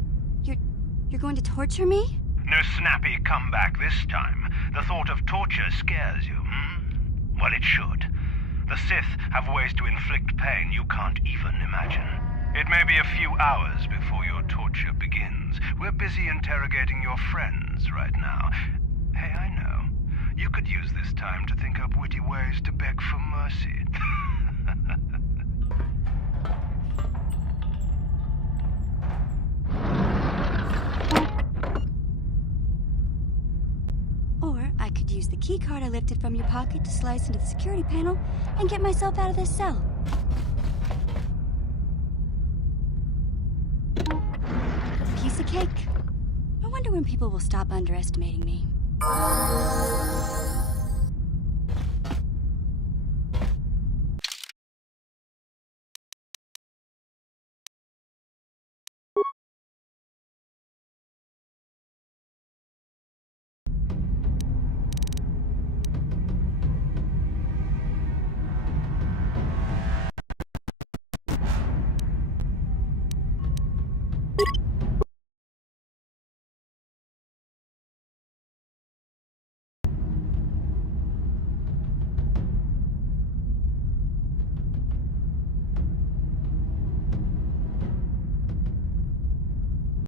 You're going to torture me? No snappy comeback this time. The thought of torture scares you, hmm? Well, it should. The Sith have ways to inflict pain you can't even imagine. It may be a few hours before your torture begins. We're busy interrogating your friends right now. Hey, I know. You could use this time to think up witty ways to beg for mercy. Or I could use the keycard I lifted from your pocket to slice into the security panel and get myself out of this cell. Piece of cake. I wonder when people will stop underestimating me.